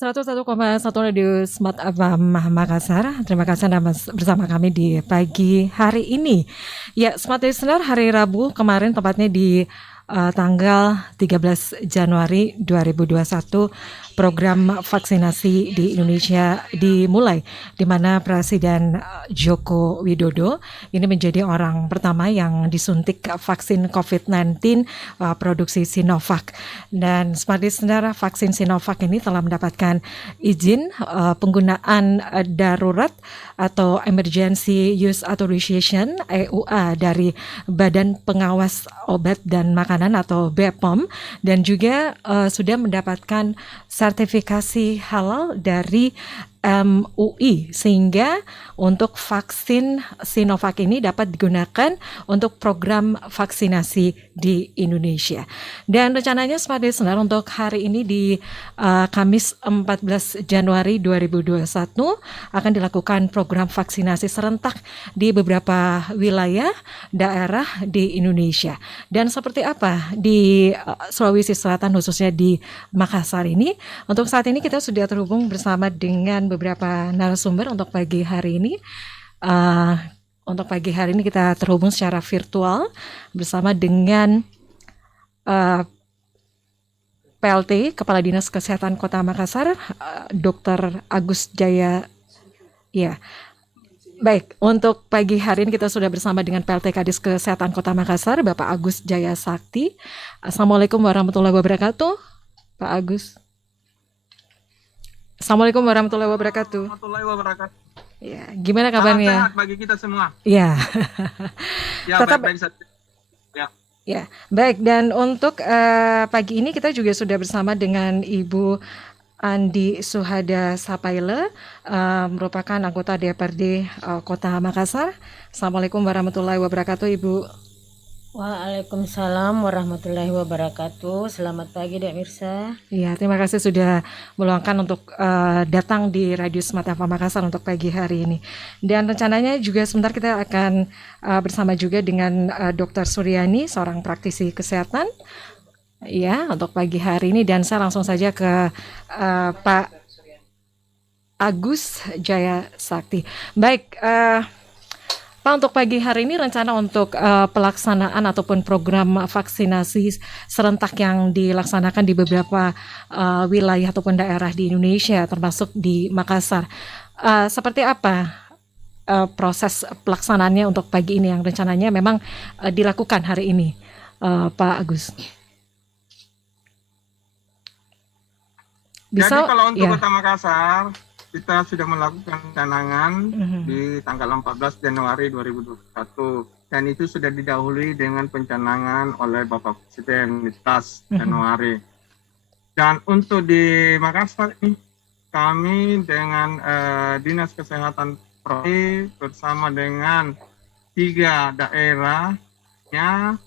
101,1 Radio Smart FM Makassar. Terima kasih Anda bersama kami di pagi hari ini. Ya, Smart Listener, hari Rabu kemarin tepatnya di tanggal 13 Januari 2021 program vaksinasi di Indonesia dimulai, di mana Presiden Joko Widodo ini menjadi orang pertama yang disuntik vaksin COVID-19 produksi Sinovac. Dan Smart Listener, vaksin Sinovac ini telah mendapatkan izin penggunaan darurat atau Emergency Use Authorization EUA dari Badan Pengawas Obat dan Makanan atau BPOM, dan juga sudah mendapatkan sertifikasi halal dari MUI, sehingga untuk vaksin Sinovac ini dapat digunakan untuk program vaksinasi di Indonesia. Dan rencananya Smart Listener untuk hari ini di Kamis 14 Januari 2021 akan dilakukan program vaksinasi serentak di beberapa wilayah daerah di Indonesia. Dan seperti apa di Sulawesi Selatan, khususnya di Makassar ini? Untuk saat ini kita sudah terhubung bersama dengan beberapa narasumber untuk pagi hari ini. Untuk pagi hari ini kita terhubung secara virtual bersama dengan PLT Kepala Dinas Kesehatan Kota Makassar, Dr. Agus Jaya. Ya, baik. Untuk pagi hari ini kita sudah bersama dengan PLT Kadis Kesehatan Kota Makassar, Bapak Agus Jaya Sakti. Assalamualaikum warahmatullahi wabarakatuh, Pak Agus. Assalamualaikum warahmatullahi wabarakatuh. Warahmatullahi wabarakatuh. Ya, gimana kabarnya? Sehat bagi kita semua. Ya. Ya, Tetap baik-baik saja. Ya, baik. Dan untuk pagi ini kita juga sudah bersama dengan Ibu Andi Suhada Sapaile, merupakan anggota DPRD Kota Makassar. Assalamualaikum warahmatullahi wabarakatuh, Ibu. Waalaikumsalam warahmatullahi wabarakatuh. Selamat pagi, Dek Mirsa. Ya, terima kasih sudah meluangkan untuk datang di Radio Smart FM Makassar untuk pagi hari ini. Dan rencananya juga sebentar kita akan bersama juga dengan Dr. Suryani, seorang praktisi kesehatan. Ya, untuk pagi hari ini, dan saya langsung saja ke Pak Agus Jaya Sakti. Baik, Pak, untuk pagi hari ini rencana untuk pelaksanaan ataupun program vaksinasi serentak yang dilaksanakan di beberapa wilayah ataupun daerah di Indonesia, termasuk di Makassar. Seperti apa proses pelaksanaannya untuk pagi ini yang rencananya memang dilakukan hari ini, Pak Agus? Jadi kalau untuk Kota Makassar, kita sudah melakukan canangan di tanggal 14 Januari 2021, dan itu sudah didahului dengan pencanangan oleh Bapak Presiden di tas Januari. Dan untuk di Makassar ini, kami dengan Dinas Kesehatan Provinsi bersama dengan 3 daerahnya,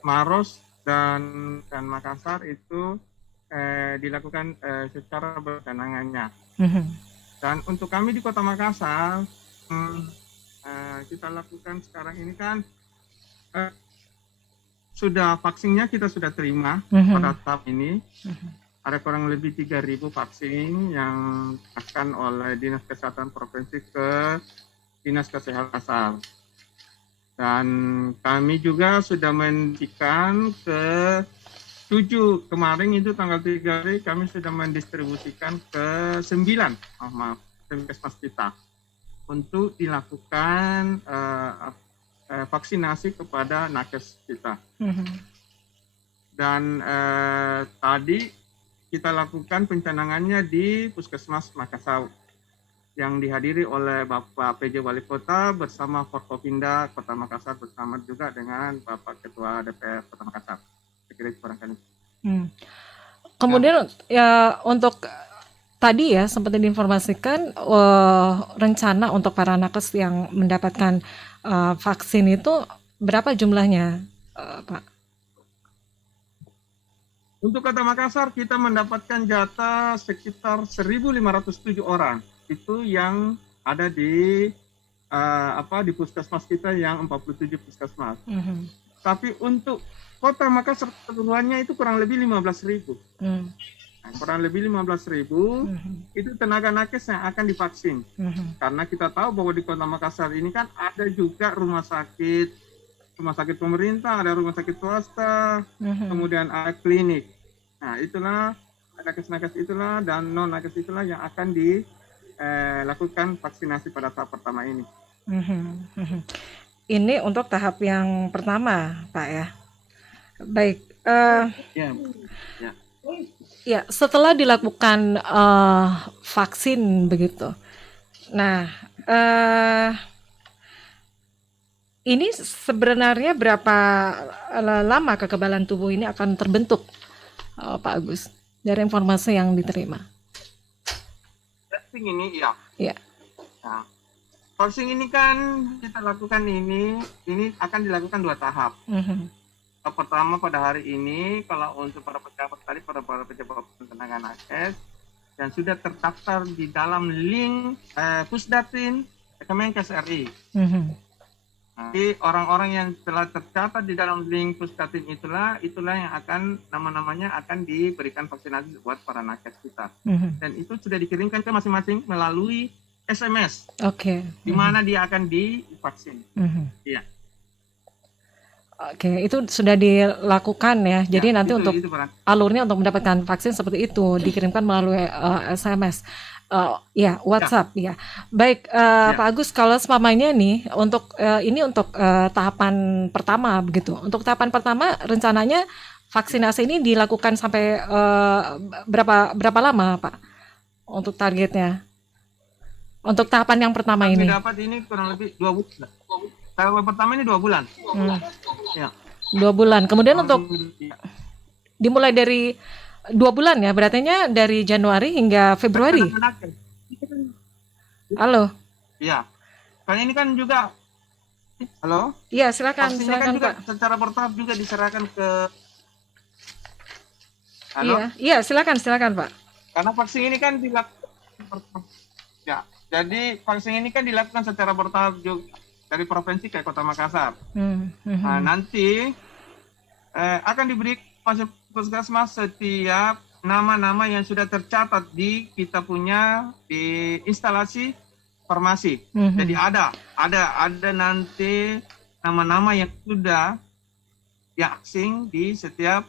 Maros dan Makassar itu dilakukan secara bercanangannya. Dan untuk kami di Kota Makassar, kita lakukan sekarang ini kan sudah vaksinnya kita sudah terima pada tahap ini. Ada kurang lebih 3.000 vaksin yang akan oleh Dinas Kesehatan Provinsi ke Dinas Kesehatan Makassar. Dan kami juga sudah mendistribusikan ke 7 kemarin itu tanggal 3 hari kami sudah mendistribusikan ke 9 puskesmas kita untuk dilakukan vaksinasi kepada nakes kita. Dan tadi kita lakukan pencanangannya di Puskesmas Makassar yang dihadiri oleh Bapak PJ Wali Kota bersama Forkopimda Kota Makassar, bersama juga dengan Bapak Ketua DPR Kota Makassar. Kemudian ya, untuk tadi ya sempat diinformasikan rencana untuk para nakes yang mendapatkan vaksin itu berapa jumlahnya, Pak? Untuk Kota Makassar kita mendapatkan jatah sekitar 1.507 orang. Itu yang ada di di puskesmas kita yang 47 puskesmas. Tapi untuk Kota Makassar keseluruhannya itu kurang lebih 15.000. kurang lebih 15.000 itu tenaga nakes yang akan divaksin. Karena kita tahu bahwa di Kota Makassar ini kan ada juga rumah sakit pemerintah, ada rumah sakit swasta, kemudian ada klinik. Nah, itulah nakes-nakes itulah dan non nakes itulah yang akan dilakukan vaksinasi pada tahap pertama ini. Ini untuk tahap yang pertama, Pak ya. Baik. Ya. Ya, setelah dilakukan vaksin begitu. Nah, ini sebenarnya berapa lama kekebalan tubuh ini akan terbentuk, Pak Agus, dari informasi yang diterima? Vaksin ini, ya. Ya. Nah, vaksin ini kan kita lakukan ini akan dilakukan 2 tahap. Tahap pertama pada hari ini, kalau untuk para pejabat tenaga nakes yang sudah terdaftar di dalam link Pusdatin Kemenkes RI. Jadi orang-orang yang telah tercatat di dalam link Pusdatin itulah yang akan nama-namanya akan diberikan vaksinasi buat para nakes kita. Dan itu sudah dikirimkan ke masing-masing melalui SMS. Oke. Di mana dia akan divaksin. Iya. Oke, itu sudah dilakukan ya. Jadi nanti itu, untuk alurnya untuk mendapatkan vaksin seperti itu dikirimkan melalui SMS. Ya, WhatsApp ya. Baik, Pak Agus, kalau semuanya nih untuk ini untuk tahapan pertama begitu. Untuk tahapan pertama rencananya vaksinasi ini dilakukan sampai berapa lama, Pak? Untuk targetnya? Untuk tahapan yang pertama ini. Dapat ini kurang lebih 2 bulan. Tahapan pertama ini 2 bulan. Ya. 2 bulan. Kemudian untuk dimulai dari 2 bulan ya, berarti dari Januari hingga Februari. Halo. Iya. Karena ini kan juga. Halo. Iya, silakan kan juga Pak. Secara bertahap juga diserahkan ke. Halo. Iya, silakan Pak. Karena vaksin ini kan dilakukan. Ya. Jadi vaksin ini kan dilakukan secara bertahap juga dari provinsi ke Kota Makassar. Nah, nanti akan diberi puskesmas setiap nama-nama yang sudah tercatat di kita punya di instalasi farmasi. Jadi ada nanti nama-nama yang sudah asing di setiap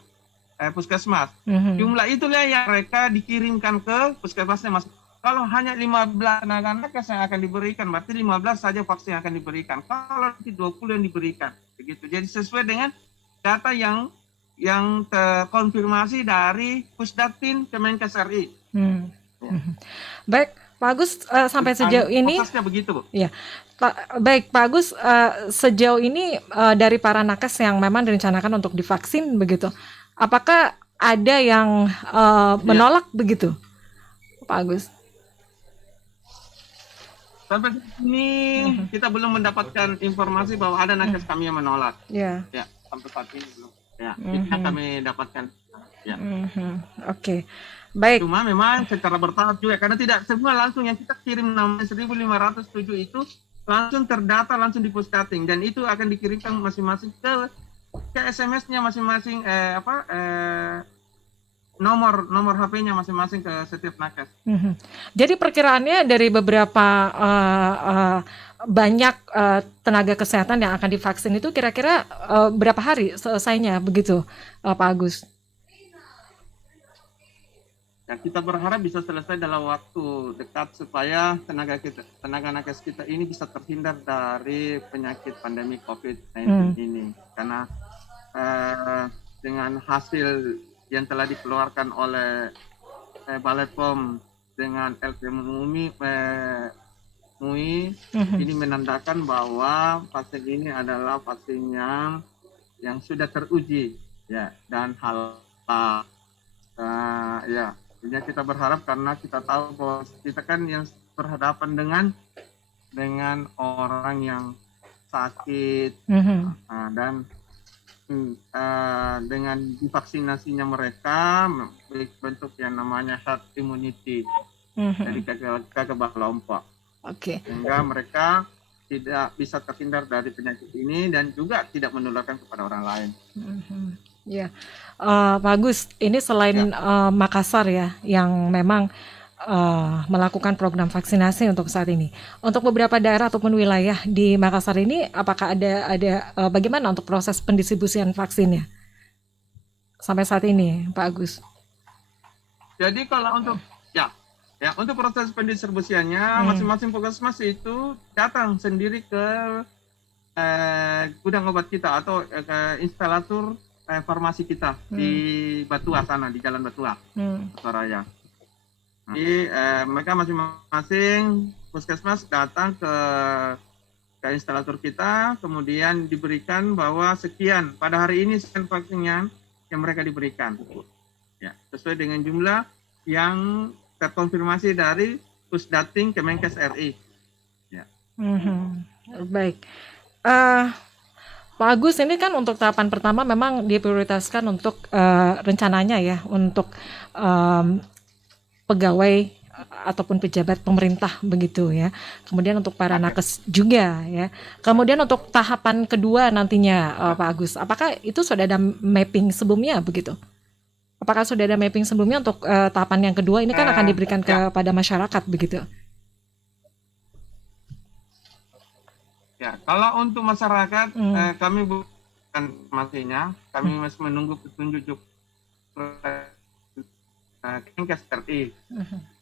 puskesmas. Jumlah itulah yang mereka dikirimkan ke puskesmasnya masing. Kalau hanya 15 tenaga nakes yang akan diberikan, berarti 15 saja vaksin yang akan diberikan. Kalau nanti 20 yang diberikan, begitu. Jadi sesuai dengan data yang terkonfirmasi dari Pusdatin Kemenkes RI. Baik, Pak Agus, sampai sejauh ini. Prosesnya begitu, Bu. Ya, Pak Agus, sejauh ini dari para nakes yang memang direncanakan untuk divaksin begitu, apakah ada yang menolak begitu, Pak Agus? Sampai ini kita belum mendapatkan informasi bahwa ada nakes kami yang menolak. Ya, sampai saat ini belum. Ya, itu yang kami dapatkan. Ya. Oke. Baik. Cuma memang secara bertahap juga karena tidak semua langsung yang kita kirim namanya 1.507 itu langsung terdata langsung di Pusdatin dan itu akan dikirimkan masing-masing ke SMS-nya masing-masing nomor HP-nya masing-masing ke setiap nakes. Jadi perkiraannya dari beberapa banyak tenaga kesehatan yang akan divaksin itu kira-kira berapa hari selesainya begitu, Pak Agus? Ya, kita berharap bisa selesai dalam waktu dekat supaya tenaga nakes kita ini bisa terhindar dari penyakit pandemi COVID-19 ini. Karena dengan hasil yang telah dikeluarkan oleh Balai POM dengan LPMUI ini menandakan bahwa vaksin ini adalah vaksin yang sudah teruji ya dan halal. Ya, jadi kita berharap karena kita tahu bahwa kita kan yang berhadapan dengan orang yang sakit dan dengan divaksinasinya mereka bentuk yang namanya herd immunity, jadi kekebalan kelompok. Sehingga mereka tidak bisa terhindar dari penyakit ini dan juga tidak menularkan kepada orang lain. Ya, Pak Agus, ini selain Makassar ya, yang memang melakukan program vaksinasi untuk saat ini. Untuk beberapa daerah ataupun wilayah di Makassar ini, apakah ada bagaimana untuk proses pendistribusian vaksinnya sampai saat ini, Pak Agus? Jadi kalau untuk untuk proses pendistribusiannya masing-masing puskesmas itu datang sendiri ke gudang obat kita atau ke instalator farmasi kita di Batua sana, di Jalan Batua, Soraya. Jadi mereka masing-masing puskesmas datang ke instalator kita, kemudian diberikan bahwa sekian pada hari ini sekian vaksinnya yang mereka diberikan, ya sesuai dengan jumlah yang terkonfirmasi dari Pusdatin Kemenkes RI. Ya. Baik. Pak Agus, ini kan untuk tahapan pertama memang diprioritaskan untuk rencananya ya untuk pegawai ataupun pejabat pemerintah begitu ya. Kemudian untuk para nakes juga ya. Kemudian untuk tahapan kedua nantinya Pak Agus, apakah itu sudah ada mapping sebelumnya begitu? Apakah sudah ada mapping sebelumnya untuk tahapan yang kedua ini kan akan diberikan kepada masyarakat begitu? Ya, kalau untuk masyarakat kami bukan matinya, kami masih menunggu petunjuk Kemenkes RI.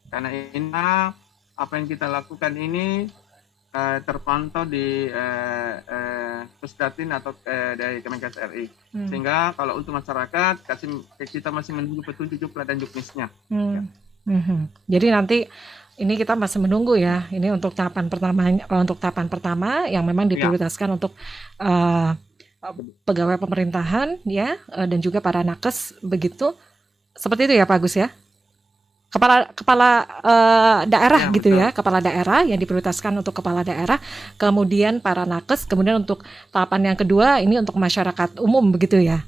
Karena ini apa yang kita lakukan ini terpantau di Pusdatin atau dari Kemenkes RI. Sehingga kalau untuk masyarakat kita masih menunggu petunjuk jumlah dan juknisnya. Jadi nanti ini kita masih menunggu ya. Ini untuk tahapan pertama yang memang diprioritaskan untuk pegawai pemerintahan ya dan juga para nakes begitu. Seperti itu ya Pak Agus ya. Kepala daerah gitu betul. Ya, kepala daerah yang diprioritaskan untuk kepala daerah, kemudian para nakes, kemudian untuk tahapan yang kedua ini untuk masyarakat umum begitu ya.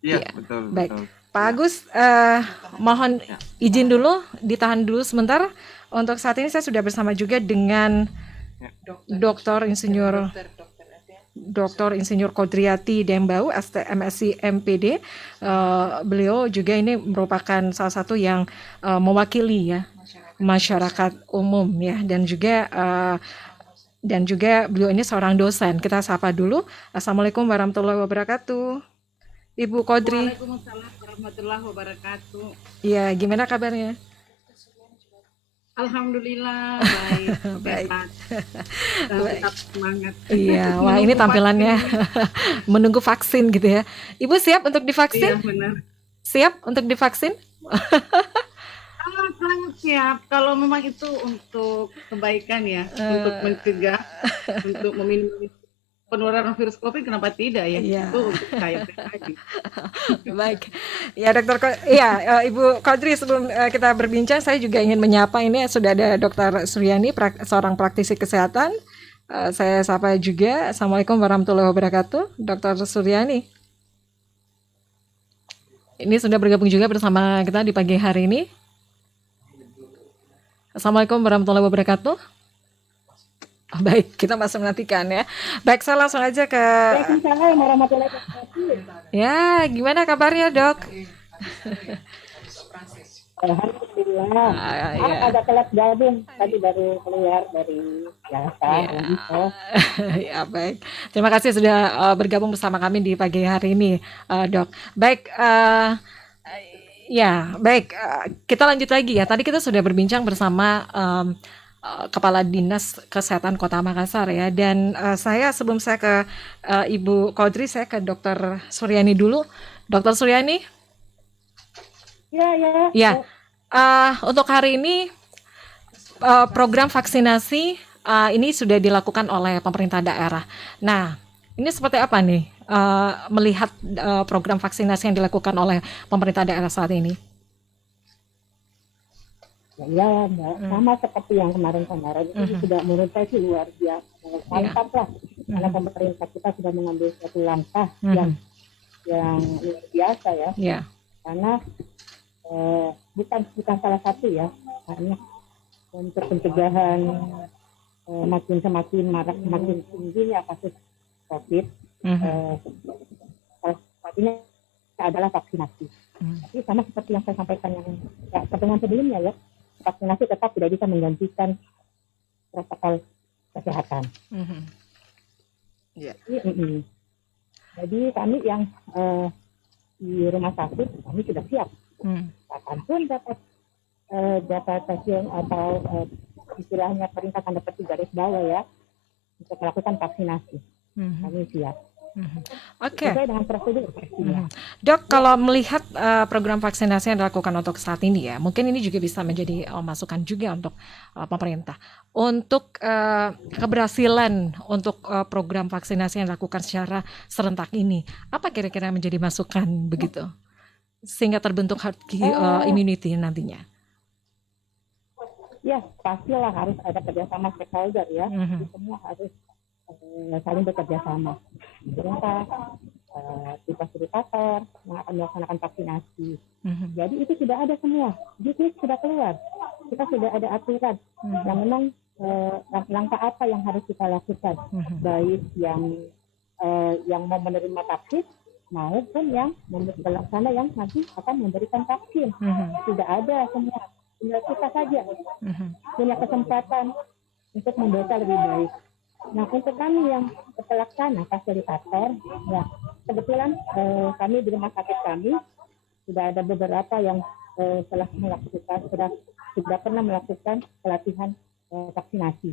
Iya, betul. Baik. Betul. Pak Agus, mohon izin dulu, ditahan dulu sebentar. Untuk saat ini saya sudah bersama juga dengan Dr. Insinyur Kodriati Dembau, MSc MPD. Beliau juga ini merupakan salah satu yang mewakili ya masyarakat umum ya dan juga beliau ini seorang dosen. Kita sapa dulu. Assalamualaikum warahmatullahi wabarakatuh. Ibu Kodri. Waalaikumsalam warahmatullahi wabarakatuh. Iya, gimana kabarnya? Alhamdulillah baik. Baik. Tetap semangat. Iya, wah ini tampilannya menunggu vaksin gitu ya. Ibu siap untuk divaksin? Iya benar. Siap untuk divaksin? Sangat siap. Kalau memang itu untuk kebaikan ya, untuk mencegah, untuk meminimalisir penularan virus COVID, kenapa tidak ya? Iya. Itu untuk saya pribadi. Baik, ya Ibu Kodri, sebelum kita berbincang, saya juga ingin menyapa ini sudah ada Dr. Suryani, seorang praktisi kesehatan. Saya sapa juga. Assalamualaikum warahmatullahi wabarakatuh, Dr. Suryani. Ini sudah bergabung juga bersama kita di pagi hari ini. Assalamualaikum warahmatullahi wabarakatuh. Baik, kita masih menantikan ya. Baik, saya langsung aja ke. Waalaikumsalam warahmatullahi wabarakatuh. Ya, gimana kabarnya dok? Alhamdulillah. Ya. Ada telat gabung tadi baru keluar dari Jakarta. Ya baik. Terima kasih sudah bergabung bersama kami di pagi hari ini, dok. Baik. Baik. Kita lanjut lagi ya. Tadi kita sudah berbincang bersama Kepala Dinas Kesehatan Kota Makassar ya, dan sebelum saya ke Ibu Kodri, saya ke Dr. Suryani dulu. Dr. Suryani? Ya. Untuk hari ini program vaksinasi ini sudah dilakukan oleh pemerintah daerah. Nah, ini seperti apa nih melihat program vaksinasi yang dilakukan oleh pemerintah daerah saat ini? Ya, Mbak. Sama seperti yang kemarin-kemarin itu sudah menurut saya sih luar biasa. Mantap lah. Karena pemerintah kita sudah mengambil suatu langkah yang luar biasa ya. Karena bukan salah satu ya. Karena untuk pencegahan semakin marak, semakin tingginya kasus COVID. artinya adalah vaksinasi. Tapi sama seperti yang saya sampaikan yang pertemuan sebelumnya ya, vaksinasi tetap tidak bisa menggantikan protokol kesehatan. Jadi kami yang di rumah sakit kami sudah siap. Kapanpun dapat pasien atau istilahnya perintah tanda petik garis bawah ya untuk melakukan vaksinasi. Kami siap. Oke. Sesuai dengan prosedur pastinya. Dok, kalau melihat program vaksinasi yang dilakukan untuk saat ini ya, mungkin ini juga bisa menjadi masukan juga untuk pemerintah. Untuk keberhasilan untuk program vaksinasi yang dilakukan secara serentak ini, apa kira-kira menjadi masukan begitu? Sehingga terbentuk herd immunity nantinya. Ya, pastilah harus ada kerjasama stakeholder ya. Semua harus saling bekerja sama. Pemerintah, di fasilitator yang akan melaksanakan vaksinasi. Jadi itu sudah ada semua. Jadi sudah keluar. Kita sudah ada aturan yang memang langkah apa yang harus kita lakukan, baik yang mau menerima vaksin maupun yang pelaksana yang nanti akan memberikan vaksin. Sudah ada semua. Tinggal kita saja punya kesempatan untuk membaca lebih baik. Nah, untuk kami yang pelaksana fasilitator, ya kebetulan kami di rumah sakit kami sudah ada beberapa yang telah melakukan sudah pernah melakukan pelatihan vaksinasi.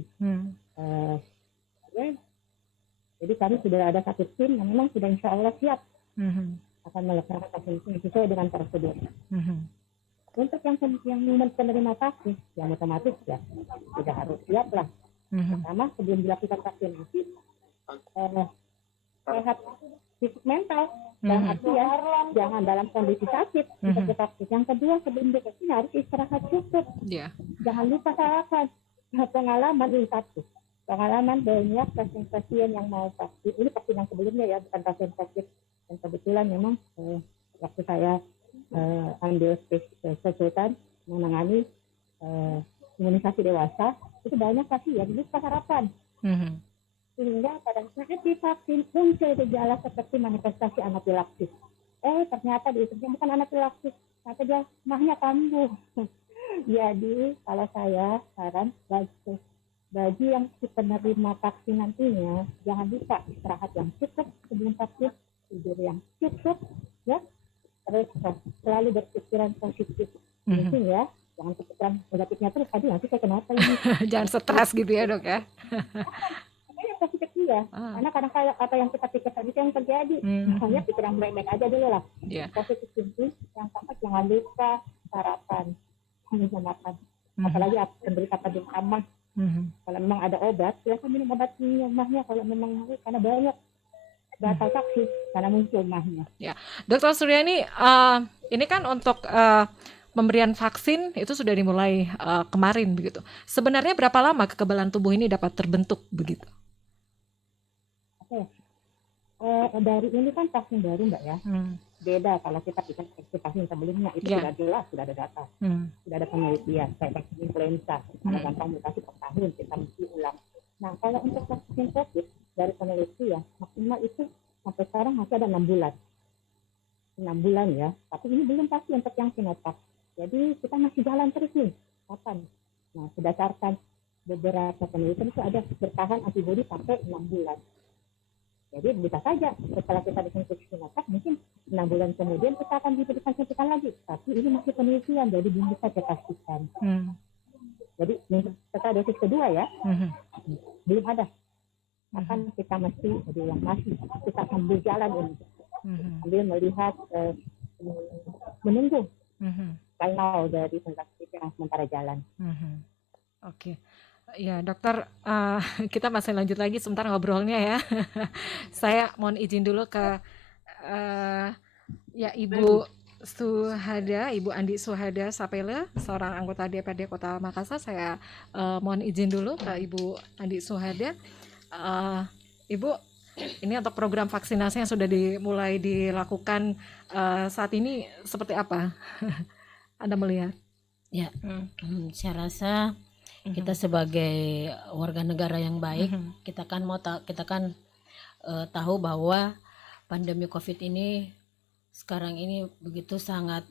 Jadi kami sudah ada satu tim yang memang sudah insya Allah siap akan melaksanakan vaksinasi sesuai dengan prosedur. Untuk yang penerima vaksin, yang otomatis ya sudah harus siap lah. Pertama sebelum dilakukan vaksinasi sehat fisik mental dalam artian jangan dalam kondisi sakit untuk divaksin. Yang kedua sebelum divaksin harus istirahat cukup. Jangan lupa sarapan. Pengalaman ini satu. Pengalaman banyak pasien-pasien yang mau vaksin. Ini vaksin yang sebelumnya ya, bukan vaksin COVID. Dan kebetulan memang waktu saya ambil spesialitas menangani imunisasi dewasa, itu banyak pasien lupa sarapan. Sehingga pada saat divaksin muncul gejala seperti manifestasi anafilaksis. Ternyata diukurnya bukan anafilaksis, ternyata dia mahnya kambuh. Jadi kalau saya saran bagi yang penerima vaksin nantinya, jangan lupa istirahat yang cukup sebelum vaksin, tidur yang cukup, ya. Terus selalu berpikiran positif, mungkin ya. Jangan kepikiran negatifnya terus, aduh nanti saya kenapa ini. Jangan stres gitu ya dok ya. Yang positif ya, karena kadang-kadang apa yang kita pikirkan itu yang terjadi. Makanya pikiran baik-baik aja dulu lah. Positif thinking, yang keempat jangan lupa sarapan, minum makan. Apalagi penderita pada kamar. Kalau memang ada obat, silahkan minum obat mahnya kalau memang karena banyak batal vaksin karena muncul mahnya. Ya, Dokter Suryani, ini kan untuk pemberian vaksin itu sudah dimulai kemarin begitu. Sebenarnya berapa lama kekebalan tubuh ini dapat terbentuk begitu? Dari ini kan vaksin baru Mbak ya. Beda kalau kita pikir vaksin sebelumnya itu sudah jelas, sudah ada data, sudah ada penelitian. Kayak vaksin influenza, karena gampang mutasi per tahun kita mesti ulang. Nah kalau untuk vaksin COVID dari penelitian maksimal itu sampai sekarang masih ada 6 bulan. 6 bulan ya, tapi ini belum pasti untuk yang Sinovac. Jadi kita masih jalan terus nih. Kapan? Nah, berdasarkan beberapa penelitian itu ada bertahan antibodi sampai 6 bulan. Jadi bisa saja setelah kita disuntik Sinovac, mungkin 6 bulan kemudian kita akan diberikan suntikan lagi. Tapi ini masih penelitian, jadi belum bisa dipastikan. Jadi setelah dosis kedua ya, belum ada. Akan kita masih kita ambil jalan ini. Sambil melihat menunggu final dari vaksin yang sementara jalan. Oke. Ya dokter, kita masih lanjut lagi sebentar ngobrolnya ya. Saya mohon izin dulu ke ya Ibu Suhada, Ibu Andi Suhada Sapele, seorang anggota DPRD Kota Makassar. Saya mohon izin dulu ke Ibu Andi Suhada. Ibu, ini untuk program vaksinasi yang sudah dimulai dilakukan saat ini seperti apa? Anda melihat? Ya, saya rasa kita sebagai warga negara yang baik, kita kan tahu bahwa pandemi COVID ini sekarang ini begitu sangat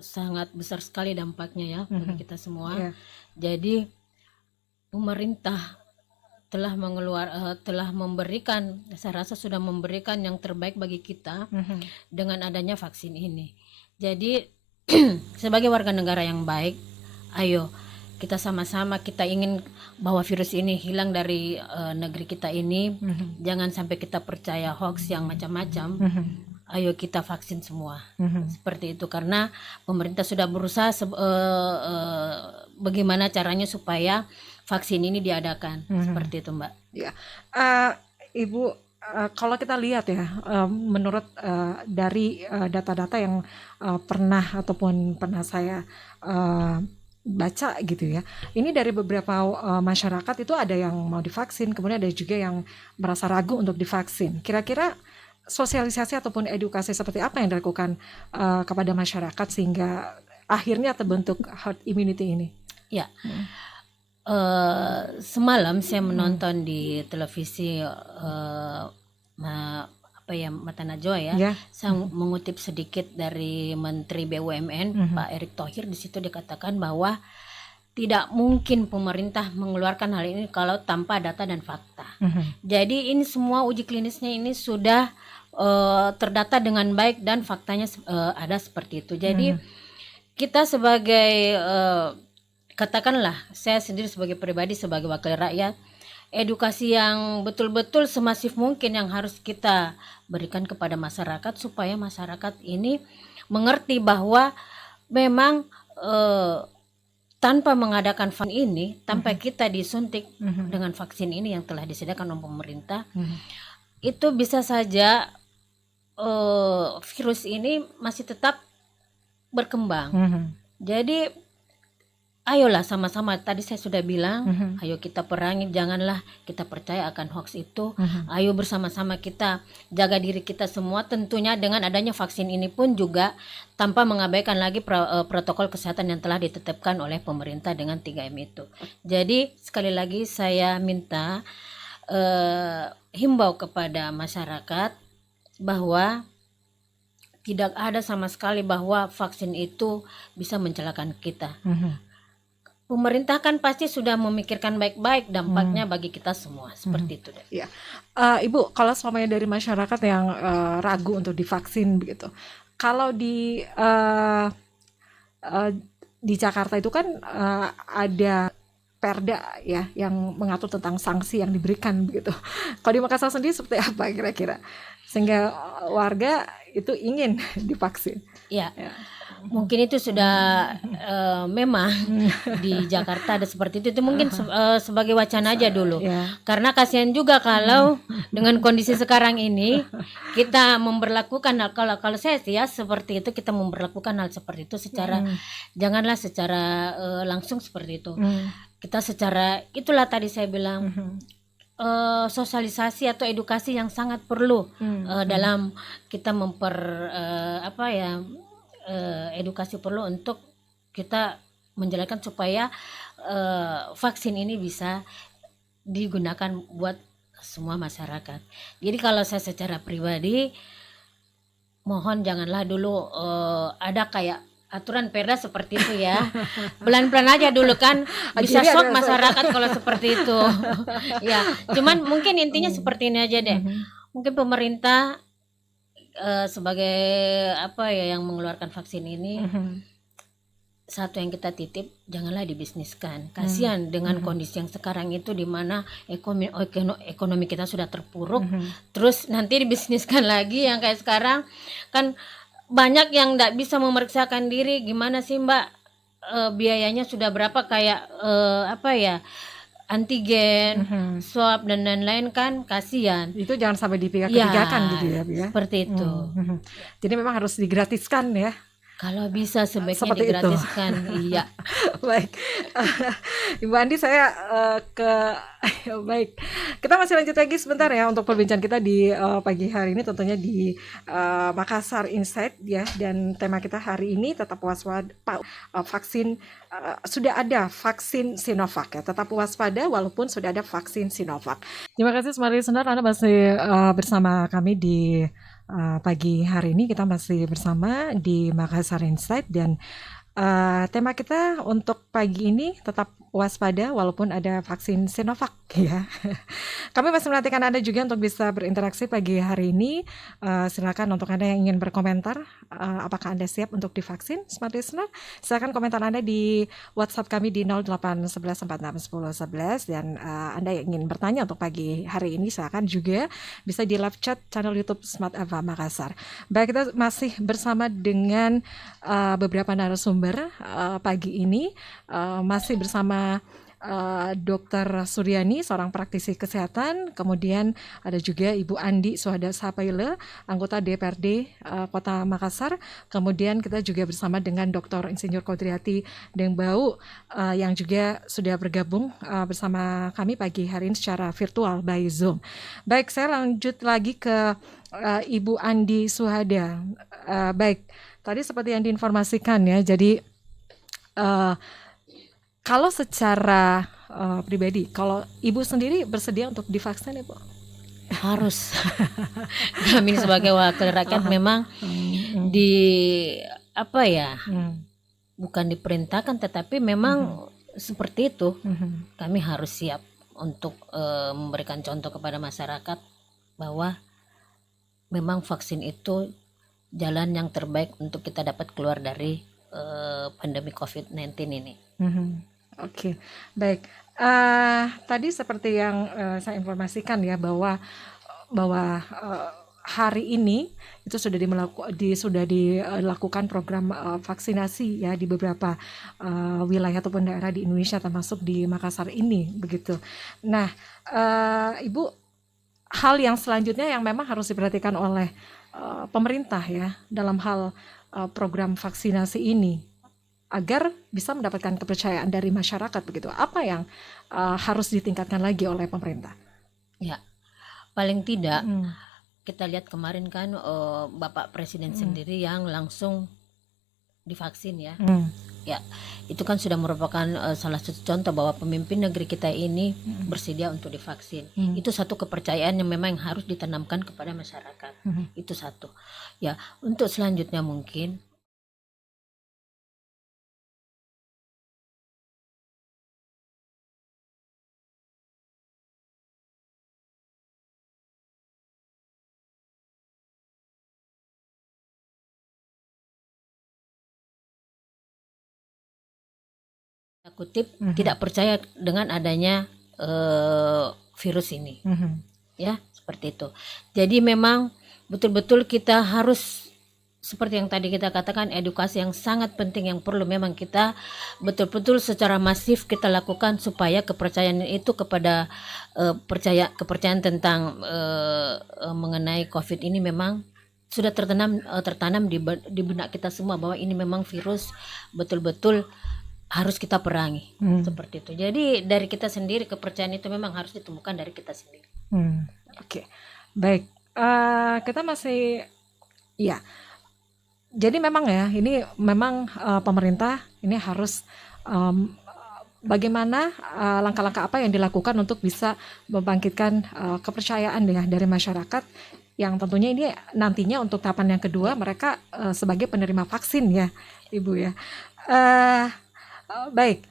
sangat besar sekali dampaknya ya bagi kita semua. Iya. Jadi pemerintah telah memberikan, saya rasa sudah memberikan yang terbaik bagi kita dengan adanya vaksin ini. Jadi sebagai warga negara yang baik, ayo kita sama-sama, kita ingin bahwa virus ini hilang dari negeri kita ini. Jangan sampai kita percaya hoax yang macam-macam. Ayo kita vaksin semua. Seperti itu, karena pemerintah sudah berusaha bagaimana caranya supaya vaksin ini diadakan. Seperti itu, Mbak. Ya, Ibu, kalau kita lihat ya, menurut dari data-data yang pernah saya baca gitu ya, ini dari beberapa masyarakat itu ada yang mau divaksin, kemudian ada juga yang merasa ragu untuk divaksin. Kira-kira sosialisasi ataupun edukasi seperti apa yang dilakukan kepada masyarakat sehingga akhirnya terbentuk herd immunity ini? Ya. Semalam saya menonton di televisi Mata Najwa ya. Saya mengutip sedikit dari Menteri BUMN Pak Erick Thohir. Di situ dikatakan bahwa tidak mungkin pemerintah mengeluarkan hal ini kalau tanpa data dan fakta. Jadi ini semua uji klinisnya ini sudah terdata dengan baik dan faktanya ada seperti itu. Jadi kita sebagai katakanlah saya sendiri sebagai pribadi, sebagai wakil rakyat, edukasi yang betul-betul semasif mungkin yang harus kita berikan kepada masyarakat supaya masyarakat ini mengerti bahwa memang tanpa mengadakan vaksin ini, tanpa kita disuntik dengan vaksin ini yang telah disediakan oleh pemerintah, itu bisa saja virus ini masih tetap berkembang. Jadi ayolah sama-sama, tadi saya sudah bilang, ayo kita perangi, janganlah kita percaya akan hoax itu. Ayo bersama-sama kita jaga diri kita semua, tentunya dengan adanya vaksin ini pun juga tanpa mengabaikan lagi protokol kesehatan yang telah ditetapkan oleh pemerintah dengan 3M itu. Jadi sekali lagi saya minta himbau kepada masyarakat bahwa tidak ada sama sekali bahwa vaksin itu bisa mencelakakan kita. Pemerintah kan pasti sudah memikirkan baik-baik dampaknya bagi kita semua, seperti itu deh. Ya, Ibu, kalau semuanya dari masyarakat yang ragu untuk divaksin begitu, kalau di Jakarta itu kan ada perda ya yang mengatur tentang sanksi yang diberikan begitu. Kalau di Makassar sendiri seperti apa kira-kira sehingga warga itu ingin divaksin? Ya. Mungkin itu sudah memang di Jakarta ada seperti itu mungkin sebagai wacana aja dulu. Karena kasihan juga kalau dengan kondisi sekarang ini kita memberlakukan kalau saya sih ya seperti itu, kita memberlakukan hal seperti itu secara janganlah secara langsung seperti itu. Kita secara itulah tadi saya bilang sosialisasi atau edukasi yang sangat perlu dalam kita edukasi perlu untuk kita menjelaskan supaya vaksin ini bisa digunakan buat semua masyarakat. Jadi kalau saya secara pribadi mohon janganlah dulu ada kayak aturan perda seperti itu ya. Pelan-pelan aja dulu kan bisa shock masyarakat kalau seperti itu. Ya, cuman mungkin intinya seperti ini aja deh. Mungkin pemerintah sebagai yang mengeluarkan vaksin ini, satu yang kita titip, janganlah dibisniskan. Kasihan dengan kondisi yang sekarang itu di mana ekonomi kita sudah terpuruk, terus nanti dibisniskan lagi yang kayak sekarang kan banyak yang tidak bisa memeriksakan diri. Gimana sih Mbak, biayanya sudah berapa kayak antigen, swab dan lain-lain kan, kasihan. Itu jangan sampai dipikir-pikirkan gitu ya, Bu ya. Seperti itu. Jadi memang harus digratiskan ya. Kalau bisa sebaiknya Seperti digratiskan. Iya. Baik. Ibu Andi, saya baik. Kita masih lanjut lagi sebentar ya untuk perbincangan kita di pagi hari ini, tentunya di Makassar Insight ya, dan tema kita hari ini tetap waspada vaksin. Sudah ada vaksin Sinovac ya, tetap waspada walaupun sudah ada vaksin Sinovac. Terima kasih semua listener, Anda masih bersama kami di pagi hari ini kita masih bersama di Makassar Insight dan tema kita untuk pagi ini tetap waspada walaupun ada vaksin Sinovac ya. Kami masih menantikan Anda juga untuk bisa berinteraksi pagi hari ini. Silakan untuk Anda yang ingin berkomentar, apakah Anda siap untuk divaksin, Smart Listener? Silakan komentar Anda di WhatsApp kami di 0811461011 dan Anda yang ingin bertanya untuk pagi hari ini silakan juga bisa di live chat channel YouTube Smart FM Makassar. Baik, kita masih bersama dengan beberapa narasumber pagi ini, masih bersama Dr. Suryani, seorang praktisi kesehatan. Kemudian ada juga Ibu Andi Suhada Sapaile, anggota DPRD Kota Makassar. Kemudian kita juga bersama dengan Dr. Insinyur Kodriati Dengbau yang juga sudah bergabung bersama kami pagi hari ini secara virtual by Zoom. Baik, saya lanjut lagi ke Ibu Andi Suhada. Baik, tadi seperti yang diinformasikan ya, jadi kalau secara pribadi, kalau Ibu sendiri bersedia untuk divaksin, Ibu? Harus. Kami sebagai wakil rakyat memang bukan diperintahkan, tetapi memang seperti itu. Kami harus siap untuk memberikan contoh kepada masyarakat bahwa memang vaksin itu jalan yang terbaik untuk kita dapat keluar dari pandemi COVID-19 ini. Oke, baik. Tadi seperti yang saya informasikan ya bahwa hari ini itu sudah dilakukan program vaksinasi ya di beberapa wilayah ataupun daerah di Indonesia termasuk di Makassar ini begitu. Nah, Ibu, hal yang selanjutnya yang memang harus diperhatikan oleh pemerintah ya dalam hal program vaksinasi ini agar bisa mendapatkan kepercayaan dari masyarakat begitu. Apa yang harus ditingkatkan lagi oleh pemerintah? Ya, paling tidak kita lihat kemarin kan Bapak Presiden sendiri yang langsung divaksin ya. Ya, itu kan sudah merupakan salah satu contoh bahwa pemimpin negeri kita ini bersedia untuk divaksin. Itu satu kepercayaan yang memang harus ditanamkan kepada masyarakat. Itu satu. Ya, untuk selanjutnya mungkin kutip tidak percaya dengan adanya virus ini. Ya, seperti itu. Jadi memang betul-betul kita harus seperti yang tadi kita katakan, edukasi yang sangat penting yang perlu memang kita betul-betul secara masif kita lakukan supaya kepercayaan itu kepada kepercayaan tentang mengenai COVID ini memang sudah tertanam di benak kita semua bahwa ini memang virus betul-betul harus kita perangi. Seperti itu. Jadi dari kita sendiri kepercayaan itu memang harus ditemukan dari kita sendiri. Oke. Baik, kita masih ya. Jadi memang ya, ini memang pemerintah ini harus bagaimana langkah-langkah apa yang dilakukan untuk bisa membangkitkan kepercayaan ya dari masyarakat yang tentunya ini nantinya untuk tahapan yang kedua mereka sebagai penerima vaksin ya, Ibu ya. Baik,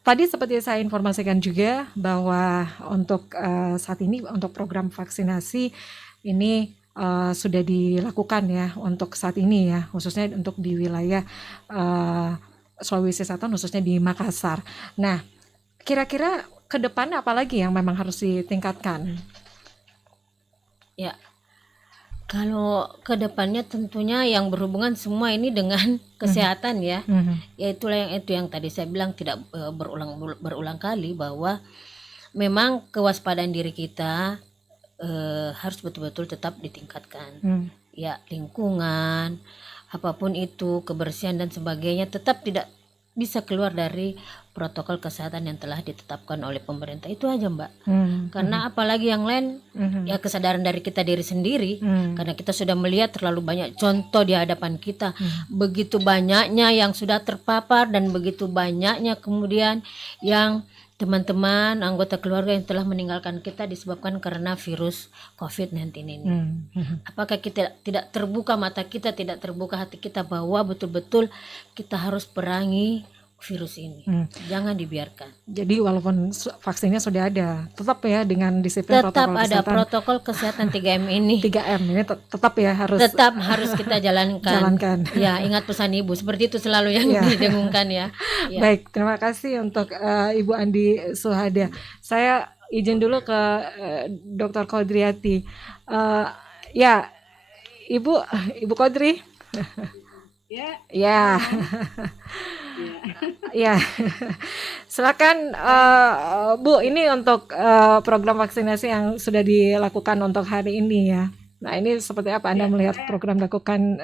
tadi seperti saya informasikan juga bahwa untuk saat ini untuk program vaksinasi ini sudah dilakukan ya untuk saat ini ya, khususnya untuk di wilayah Sulawesi Selatan, khususnya di Makassar. Nah, kira-kira ke depan apa lagi yang memang harus ditingkatkan? Ya, kalau ke depannya tentunya yang berhubungan semua ini dengan kesehatan ya. Ya itulah yang tadi saya bilang tidak berulang kali bahwa memang kewaspadaan diri kita harus betul-betul tetap ditingkatkan. Ya, lingkungan, apapun itu, kebersihan dan sebagainya tetap tidak bisa keluar dari protokol kesehatan yang telah ditetapkan oleh pemerintah. Itu aja, Mbak. Karena apalagi yang lain ya kesadaran dari kita diri sendiri, karena kita sudah melihat terlalu banyak contoh di hadapan kita, begitu banyaknya yang sudah terpapar dan begitu banyaknya kemudian yang teman-teman anggota keluarga yang telah meninggalkan kita disebabkan karena virus COVID-19 ini. Apakah kita tidak terbuka mata kita, tidak terbuka hati kita bahwa betul-betul kita harus perangi virus ini. Jangan dibiarkan. Jadi walaupun vaksinnya sudah ada, tetap ya dengan disiplin Tetap protokol ada kesehatan. protokol kesehatan 3M ini. 3M ini tetap ya harus Tetap harus kita jalankan. jalankan. Ya, ingat pesan Ibu. Seperti itu selalu yang Ya. didengungkan ya. Ya. Baik, terima kasih untuk Ibu Andi Suhada. Saya izin dulu ke Dr. Kodriati. Ya, Ibu Kodri. Ya, Ya, ya. Silakan Bu, ini untuk program vaksinasi yang sudah dilakukan untuk hari ini ya. Nah, ini seperti apa Anda melihat program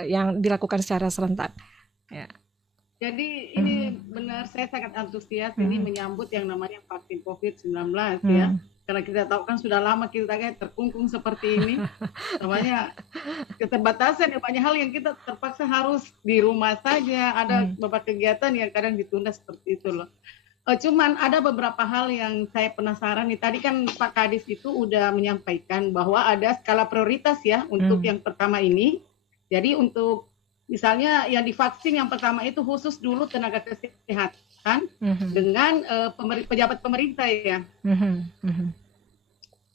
yang dilakukan secara serentak? Ya. jadi ini benar saya sangat antusias ini menyambut yang namanya vaksin COVID-19 ya. Karena kita tahu kan sudah lama kita kayak terkungkung seperti ini. Namanya keterbatasan ya, banyak hal yang kita terpaksa harus di rumah saja. Ada beberapa kegiatan yang kadang ditunda seperti itu loh. Cuman ada beberapa hal yang saya penasaran nih. Tadi kan Pak Kadis itu udah menyampaikan bahwa ada skala prioritas ya untuk yang pertama ini. Jadi untuk misalnya yang divaksin yang pertama itu khusus dulu tenaga kesehatan dengan pejabat pemerintah ya.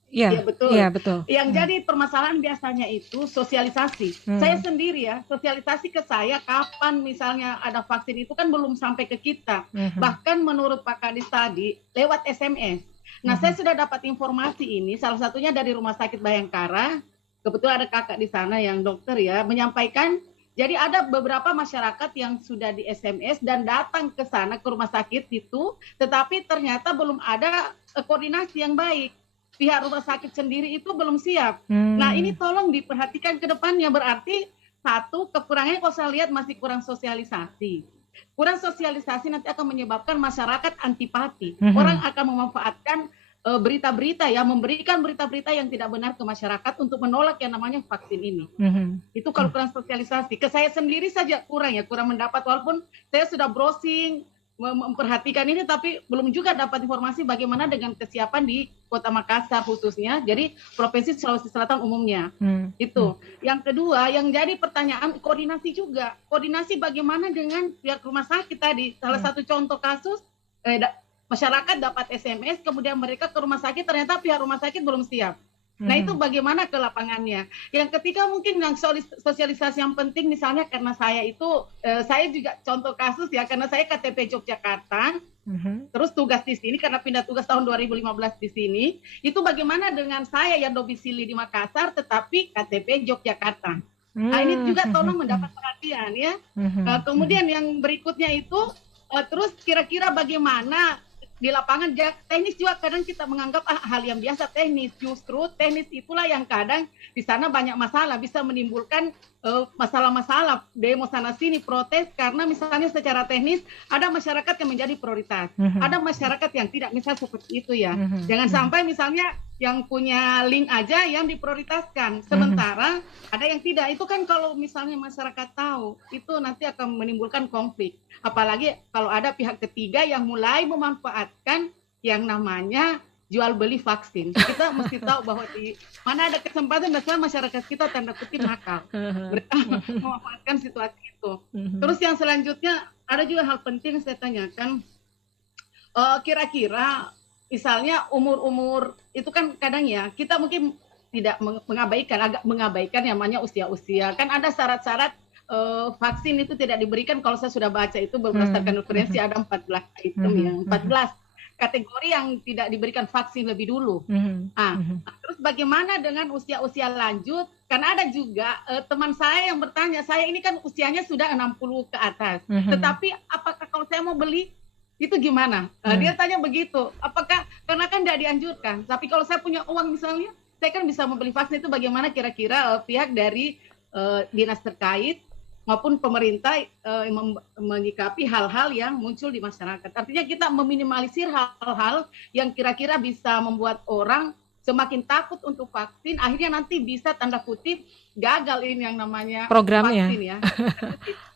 Iya, Iya, betul. Iya, betul. Yang jadi permasalahan biasanya itu sosialisasi. Saya sendiri ya, sosialisasi ke saya kapan misalnya ada vaksin itu kan belum sampai ke kita. Bahkan menurut Pak Kadis tadi lewat SMS. Nah, saya sudah dapat informasi ini salah satunya dari Rumah Sakit Bayangkara. Kebetulan ada kakak di sana yang dokter ya menyampaikan. Jadi ada beberapa masyarakat yang sudah di SMS dan datang ke sana ke rumah sakit itu, tetapi ternyata belum ada koordinasi yang baik. Pihak rumah sakit sendiri itu belum siap. Nah, ini tolong diperhatikan ke depannya. Berarti satu, kekurangannya kalau saya lihat masih kurang sosialisasi. Kurang sosialisasi nanti akan menyebabkan masyarakat antipati. Orang akan memanfaatkan berita-berita ya, memberikan berita-berita yang tidak benar ke masyarakat untuk menolak yang namanya vaksin ini. Itu kalau kurang sosialisasi. Ke saya sendiri saja kurang mendapat, walaupun saya sudah browsing, memperhatikan ini, tapi belum juga dapat informasi bagaimana dengan kesiapan di Kota Makassar khususnya, jadi Provinsi Sulawesi Selatan umumnya. Itu. Yang kedua, yang jadi pertanyaan koordinasi juga. Koordinasi bagaimana dengan pihak rumah sakit tadi. Salah satu contoh kasus, masyarakat dapat SMS, kemudian mereka ke rumah sakit, ternyata pihak rumah sakit belum siap. Nah, itu bagaimana ke lapangannya. Yang ketiga mungkin yang sosialisasi yang penting, misalnya karena saya itu, saya juga contoh kasus ya, karena saya KTP Yogyakarta, terus tugas di sini, karena pindah tugas tahun 2015 di sini, itu bagaimana dengan saya yang domisili di Makassar, tetapi KTP Yogyakarta. Nah, ini juga tolong mendapat perhatian ya. Kemudian yang berikutnya itu, terus kira-kira bagaimana di lapangan teknis juga kadang kita menganggap hal yang biasa teknis, justru teknis itulah yang kadang di sana banyak masalah, bisa menimbulkan masalah-masalah, demo sana sini, protes karena misalnya secara teknis ada masyarakat yang menjadi prioritas, ada masyarakat yang tidak, misal seperti itu ya. Jangan sampai misalnya yang punya link aja yang diprioritaskan, sementara ada yang tidak. Itu kan kalau misalnya masyarakat tahu, itu nanti akan menimbulkan konflik. Apalagi kalau ada pihak ketiga yang mulai memanfaatkan yang namanya jual beli vaksin. Kita mesti tahu bahwa di mana ada kesempatan, biasanya masyarakat kita tanda kutip nakal, memanfaatkan situasi itu. Terus yang selanjutnya ada juga hal penting saya tanyakan, kira-kira misalnya umur-umur itu kan kadang ya kita mungkin tidak mengabaikan, agak mengabaikan yang namanya usia-usia. Kan ada syarat-syarat vaksin itu tidak diberikan, kalau saya sudah baca itu berdasarkan referensi ada 14 item ya, 14 kategori yang tidak diberikan vaksin lebih dulu. Terus bagaimana dengan usia-usia lanjut? Karena ada juga teman saya yang bertanya, saya ini kan usianya sudah 60 ke atas, tetapi apakah kalau saya mau beli itu gimana? Dia tanya begitu, apakah, karena kan tidak dianjurkan, tapi kalau saya punya uang misalnya, saya kan bisa membeli vaksin, itu bagaimana kira-kira pihak dari dinas terkait maupun pemerintah menyikapi hal-hal yang muncul di masyarakat. Artinya kita meminimalisir hal-hal yang kira-kira bisa membuat orang semakin takut untuk vaksin, akhirnya nanti bisa tanda kutip gagal ini yang namanya Programnya. vaksin ya.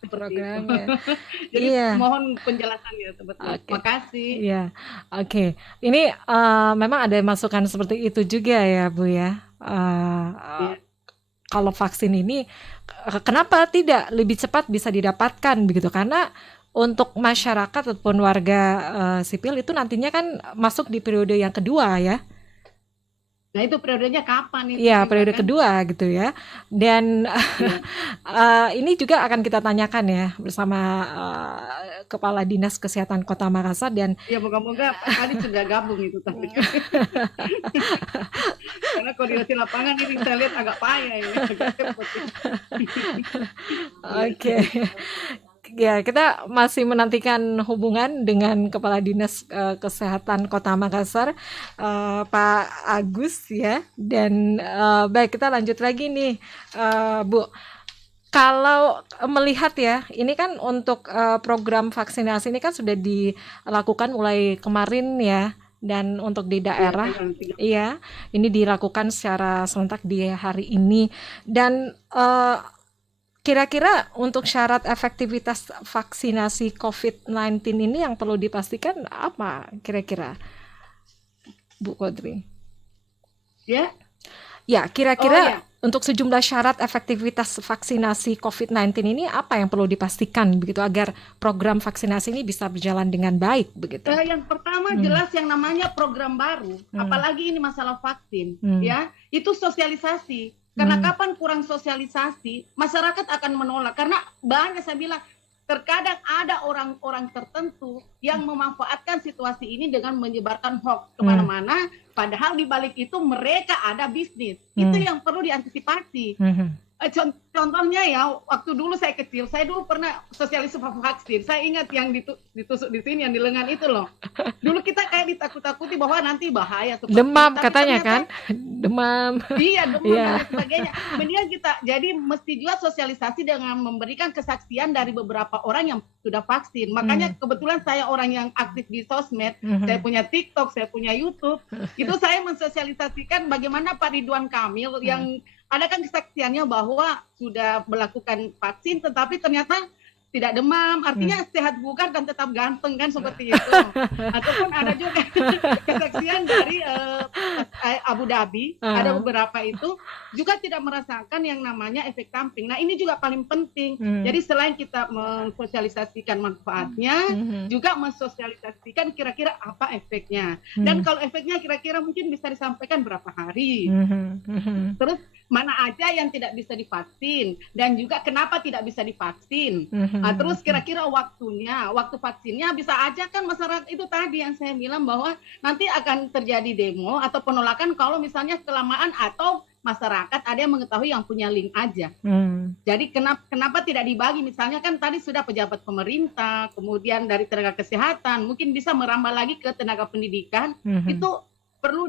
Seperti Programnya. itu. Jadi Iya. mohon penjelasannya sebetulnya. Oke. Terima kasih. Iya, oke. Ini memang ada masukan seperti itu juga ya, Bu ya. Iya. Kalau vaksin ini, kenapa tidak lebih cepat bisa didapatkan begitu? Karena untuk masyarakat ataupun warga sipil itu nantinya kan masuk di periode yang kedua ya. Nah itu periodenya kapan itu? Iya, juga periode kan? kedua gitu ya. Dan Iya. ini juga akan kita tanyakan ya bersama Kepala Dinas Kesehatan Kota Makassar dan Ya moga-moga Pak Kadis sudah gabung itu tapi. Karena koordinasi lapangan ini saya lihat agak payah ini. Agak repot ya. oke. Ya, kita masih menantikan hubungan dengan Kepala Dinas Kesehatan Kota Makassar, Pak Agus ya. Dan baik, kita lanjut lagi nih, Bu. Kalau melihat ya, ini kan untuk program vaksinasi ini kan sudah dilakukan mulai kemarin ya. Dan untuk di daerah, iya, ini dilakukan secara serentak di hari ini. Dan kira-kira untuk syarat efektivitas vaksinasi COVID-19 ini yang perlu dipastikan apa kira-kira, Bu Kodri? Ya. Ya, kira-kira Oh, ya. untuk sejumlah syarat efektivitas vaksinasi COVID-19 ini apa yang perlu dipastikan begitu agar program vaksinasi ini bisa berjalan dengan baik begitu? Yang pertama jelas yang namanya program baru, apalagi ini masalah vaksin, ya, itu sosialisasi. Karena kapan kurang sosialisasi, masyarakat akan menolak. Karena banyak saya bilang, terkadang ada orang-orang tertentu yang memanfaatkan situasi ini dengan menyebarkan hoax kemana-mana, padahal di balik itu mereka ada bisnis. Itu yang perlu diantisipasi. Contohnya ya, waktu dulu saya kecil, saya dulu pernah sosialisasi vaksin. Saya ingat yang ditusuk di sini, yang di lengan itu loh. Dulu kita kayak ditakut-takuti bahwa nanti bahaya. Demam Tapi katanya ternyata, kan? Demam. Iya, demam Iya. dan lain sebagainya. Mendingan kita, jadi mesti juga sosialisasi dengan memberikan kesaksian dari beberapa orang yang sudah vaksin. Makanya kebetulan saya orang yang aktif di sosmed, saya punya TikTok, saya punya YouTube. Itu saya mensosialisasikan bagaimana Pak Ridwan Kamil yang ada kan kesaksiannya bahwa sudah melakukan vaksin tetapi ternyata tidak demam, artinya sehat bugar dan tetap ganteng kan seperti itu. Ataupun ada juga kesaksian dari Abu Dhabi, ada beberapa itu juga tidak merasakan yang namanya efek samping. Nah ini juga paling penting. Jadi selain kita mensosialisasikan manfaatnya, juga mensosialisasikan kira-kira apa efeknya. Dan kalau efeknya kira-kira mungkin bisa disampaikan berapa hari. Terus mana aja yang tidak bisa divaksin dan juga kenapa tidak bisa divaksin. Terus kira-kira waktu vaksinnya bisa aja kan masyarakat itu tadi yang saya bilang bahwa nanti akan terjadi demo atau penolakan kalau misalnya kelamaan atau masyarakat ada yang mengetahui yang punya link aja. Jadi kenapa tidak dibagi? Misalnya kan tadi sudah pejabat pemerintah, kemudian dari tenaga kesehatan, mungkin bisa merambah lagi ke tenaga pendidikan. Itu perlu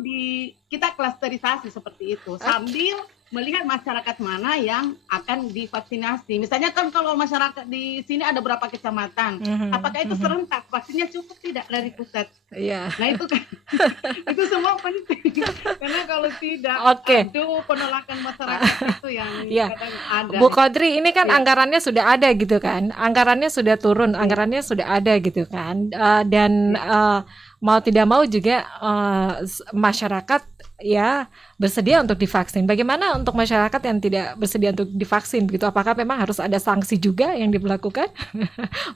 kita klasterisasi seperti itu sambil melihat masyarakat mana yang akan divaksinasi. Misalnya kan kalau masyarakat di sini ada berapa kecamatan, apakah itu serentak vaksinnya cukup tidak dari pusat? Iya. Nah itu kan itu semua penting. Karena kalau tidak, aduh penolakan masyarakat itu yang kadang ada. Bu Kodri, ini kan anggarannya sudah ada gitu kan? Anggarannya sudah turun, anggarannya sudah ada gitu kan? Dan mau tidak mau juga masyarakat ya bersedia untuk divaksin. Bagaimana untuk masyarakat yang tidak bersedia untuk divaksin begitu? Apakah memang harus ada sanksi juga yang diberlakukan?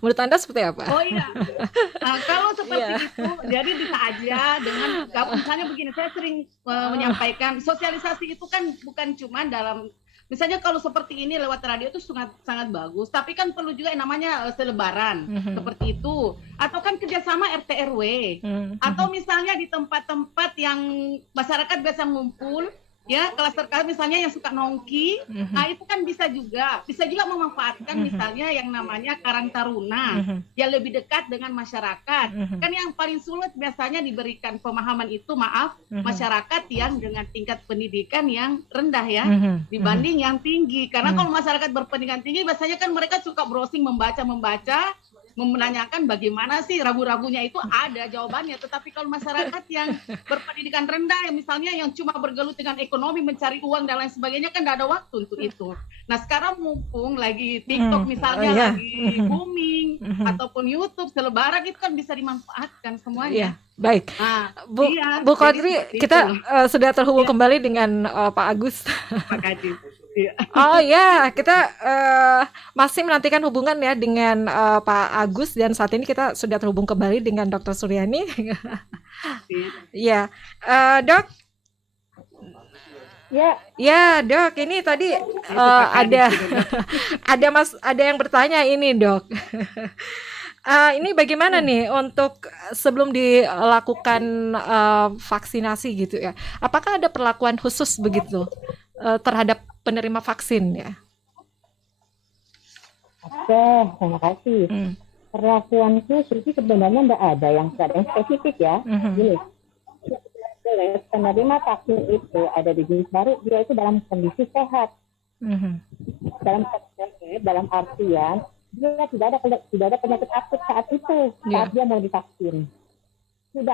Menurut Anda seperti apa? Oh iya, kalau seperti itu, jadi bisa aja dengan misalnya begini, saya sering menyampaikan sosialisasi itu kan bukan cuma dalam misalnya kalau seperti ini lewat radio itu sangat bagus, tapi kan perlu juga yang namanya selebaran seperti itu, atau kan kerjasama RT RW, atau misalnya di tempat-tempat yang masyarakat biasa ngumpul, ya klaster misalnya yang suka nongki, nah itu kan bisa juga memanfaatkan misalnya yang namanya Karang Taruna yang lebih dekat dengan masyarakat. Kan yang paling sulit biasanya diberikan pemahaman itu masyarakat yang dengan tingkat pendidikan yang rendah ya dibanding yang tinggi. Karena kalau masyarakat berpendidikan tinggi biasanya kan mereka suka browsing membaca menanyakan bagaimana sih ragu-ragunya itu ada jawabannya. Tetapi kalau masyarakat yang berpendidikan rendah, yang misalnya yang cuma bergelut dengan ekonomi, mencari uang dan lain sebagainya, kan tidak ada waktu untuk itu. Nah sekarang mumpung lagi TikTok misalnya lagi booming, ataupun YouTube, selebaran itu kan bisa dimanfaatkan semuanya. Baik, Bu Kodri, kita sudah terhubung kembali dengan Pak Agus. Pak Kadis. Oh ya, kita masih menantikan hubungan ya dengan Pak Agus, dan saat ini kita sudah terhubung kembali dengan Dr. Suryani. Ya, Dok. Ya, Dok. Ini tadi ada yang bertanya ini, Dok. Ini bagaimana nih untuk sebelum dilakukan vaksinasi gitu ya? Apakah ada perlakuan khusus begitu terhadap penerima vaksin ya? Oke, terima kasih. Perlakuan khusus sebenarnya tidak ada yang spesifik ya. Gini, penerima vaksin itu ada di jenis baru, dia itu dalam kondisi sehat. Dalam artian dia tidak ada penyakit akut saat itu, saat dia mau divaksin. Sudah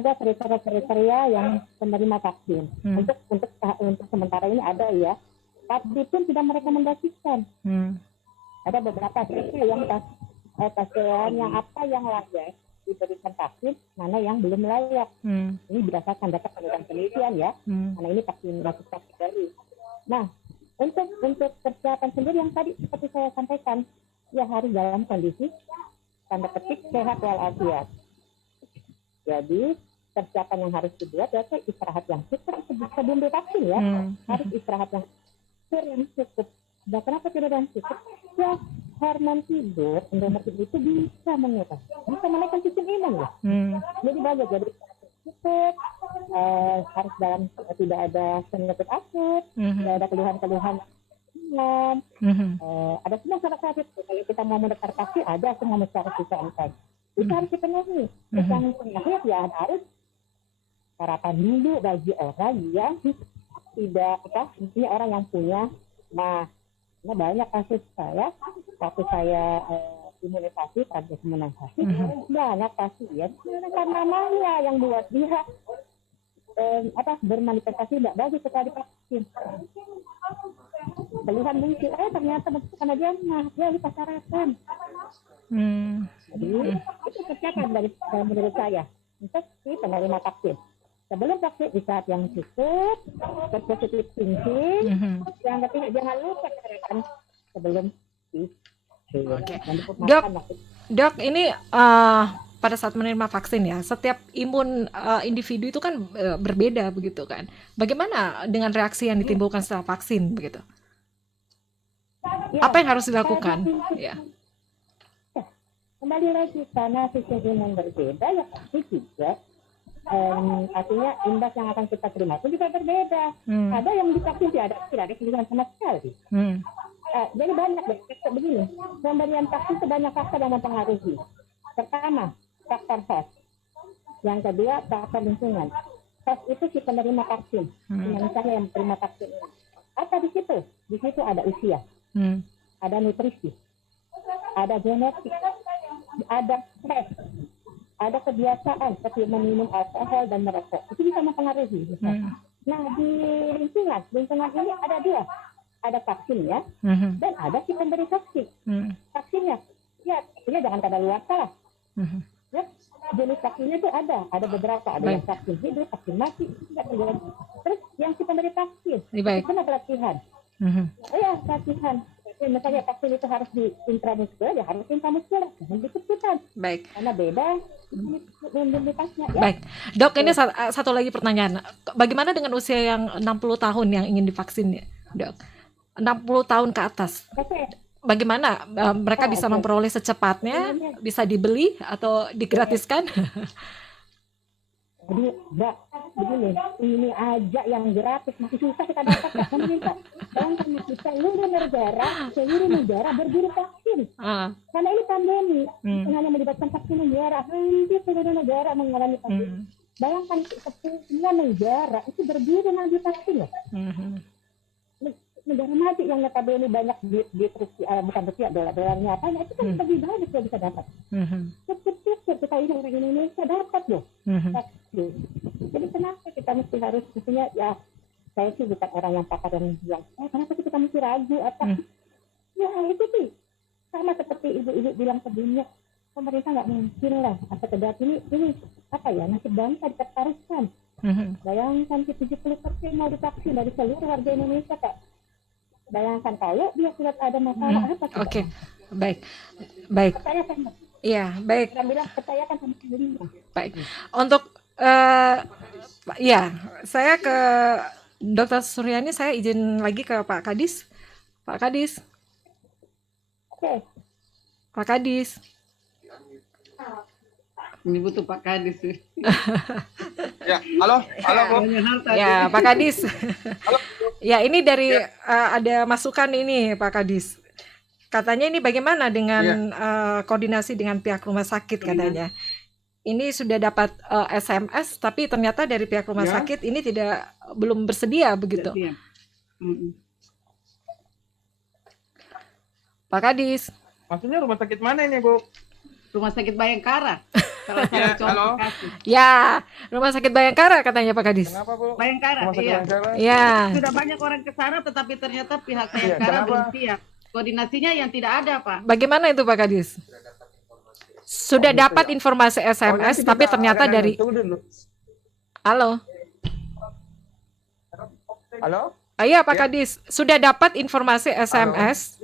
ada kriteria yang penerima vaksin. Untuk sementara ini ada ya. Tapi pun tidak merekomendasikan. Ada beberapa kriteria yang pasien yang apa yang layak diberikan vaksin, mana yang belum layak. Ini berdasarkan data penelitian ya. Karena ini vaksin baru. Nah, untuk persiapan sendiri yang tadi seperti saya sampaikan, ya harus dalam kondisi tanda petik sehat walafiat. Jadi persiapan yang harus dibuat ya istirahat yang cukup sebelum divaksin ya. Harus istirahat yang cukup. Dan kenapa tidak yang cukup? Ya hormon tidur, endorfin itu bisa menaikkan sistem imun ya. Jadi banyak jadi cukup, harus dalam tidak ada penyakit akut, tidak ada keluhan-keluhan ada semua syarat kalau kita mau mendaftar vaksin ada semua syarat kesehatan itu harus dipenuhi. Yang penyakit ya harus harapan dulu bagi orang yang tidak intinya orang yang punya banyak kasus saya waktu saya imunisasi banyak pasien karena mania yang buat dia bermanifestasi tidak bagus setelah divaksin. Keluhan muncul, ternyata karena dia dipasaran. Jadi itu persiapan dari menurut saya untuk si penerima vaksin. Sebelum vaksin di saat yang cukup, berpositif thinking, yang ketiga jangan lupa kan sebelum Dok, ini pada saat menerima vaksin ya, setiap imun individu itu kan berbeda begitu kan. Bagaimana dengan reaksi yang ditimbulkan setelah vaksin begitu? Apa yang harus dilakukan? Ya. Kembali lagi karena sistem imun berbeda ya pasti juga artinya imbas yang akan kita terima itu juga berbeda. Ada yang divaksin tidak ada keluhan sama sekali. Jadi banyak begini, pemberian vaksin itu banyak faktor yang mempengaruhi. Pertama, faktor host. Yang kedua, faktor lingkungan. Host itu si penerima vaksin, misalnya yang menerima vaksin. Apa di situ? Di situ ada usia, ada nutrisi, ada genetik, ada stres, ada kebiasaan seperti meminum alkohol dan merokok. Itu bisa mempengaruhi. Nah, di lingkungan ini ada dua. Ada vaksinnya dan ada si pemberi vaksin. Vaksinnya, ya jangan kadaluarsa lah. Ya, jenis vaksinnya itu ada beberapa, ada yang vaksin hidup, vaksin mati, terus yang si pemberi vaksin itu pelatihan. Pelatihan. Misalnya vaksin itu harus di intramuskuler, ya harus intramuskuler, jangan dikit-kitan. Baik. Karena beda imunitasnya. Ya. Baik, Dok, ini satu lagi pertanyaan. Bagaimana dengan usia yang 60 tahun yang ingin divaksin ya, Dok? 60 tahun ke atas. Bagaimana mereka bisa memperoleh secepatnya? Bisa dibeli atau digratiskan? Jadi, Mbak, begini, ini aja yang gratis masih susah kita dapat. Bayangkan seluruh negara berburu vaksin. Karena ini pandemi, hanya melibatkan vaksin negara, hampir seluruh negara mengalami pandemi. Bayangkan semua negara itu berburu ngambil vaksin loh. negara maju yang notabene banyak duit rupiah, bukan rupiah, dolarnya apa, itu kan lebih banyak yang bisa dapat. Kecil kita ini orang Indonesia dapat loh. Jadi kenapa kita mesti harus, maksudnya ya, saya sih bukan orang yang pakar yang bilang, kenapa sih kita mesti ragu apa? Ya itu sih sama seperti ibu-ibu bilang sebelumnya, pemerintah nggak mungkin lah apa terjadi ini apa ya, nasib bangsa dipertaruhkan. Bayangkan 70% mau divaksin dari seluruh warga Indonesia, Kak. Bayangkan kalau dia tidak ada masalah apa kita? Oke, baik. Percayakan, Iya, baik. saya bilang percayakan sama sendiri. Baik. Untuk ya, saya ke Dr. Suryani, saya izin lagi ke Pak Kadis. Pak Kadis. Oke. Pak Kadis. Ini butuh Pak Kadis sih. Ya, halo Bu. Ya, Pak Kadis. Halo. Ya, ini dari ada masukan ini Pak Kadis. Katanya ini bagaimana dengan koordinasi dengan pihak rumah sakit katanya. Ini sudah dapat SMS tapi ternyata dari pihak rumah sakit ini belum bersedia begitu. Pak Kadis. Maksudnya rumah sakit mana ini, Bu? Rumah sakit Bayangkara. Salah satu Ya, contoh halo. kasus. Ya, Rumah Sakit Bayangkara katanya Pak Kadis. Kenapa, Bu? Bayangkara, Rumah sakit iya. Bayangkara? Ya. Sudah banyak orang ke sana, tetapi ternyata pihak Bayangkara belum siap. Koordinasinya yang tidak ada, Pak. Bagaimana itu Pak Kadis? Sudah dapat informasi SMS tapi ternyata dari Tunggu dulu. Halo. Halo? Iya Pak Kadis, sudah dapat informasi SMS.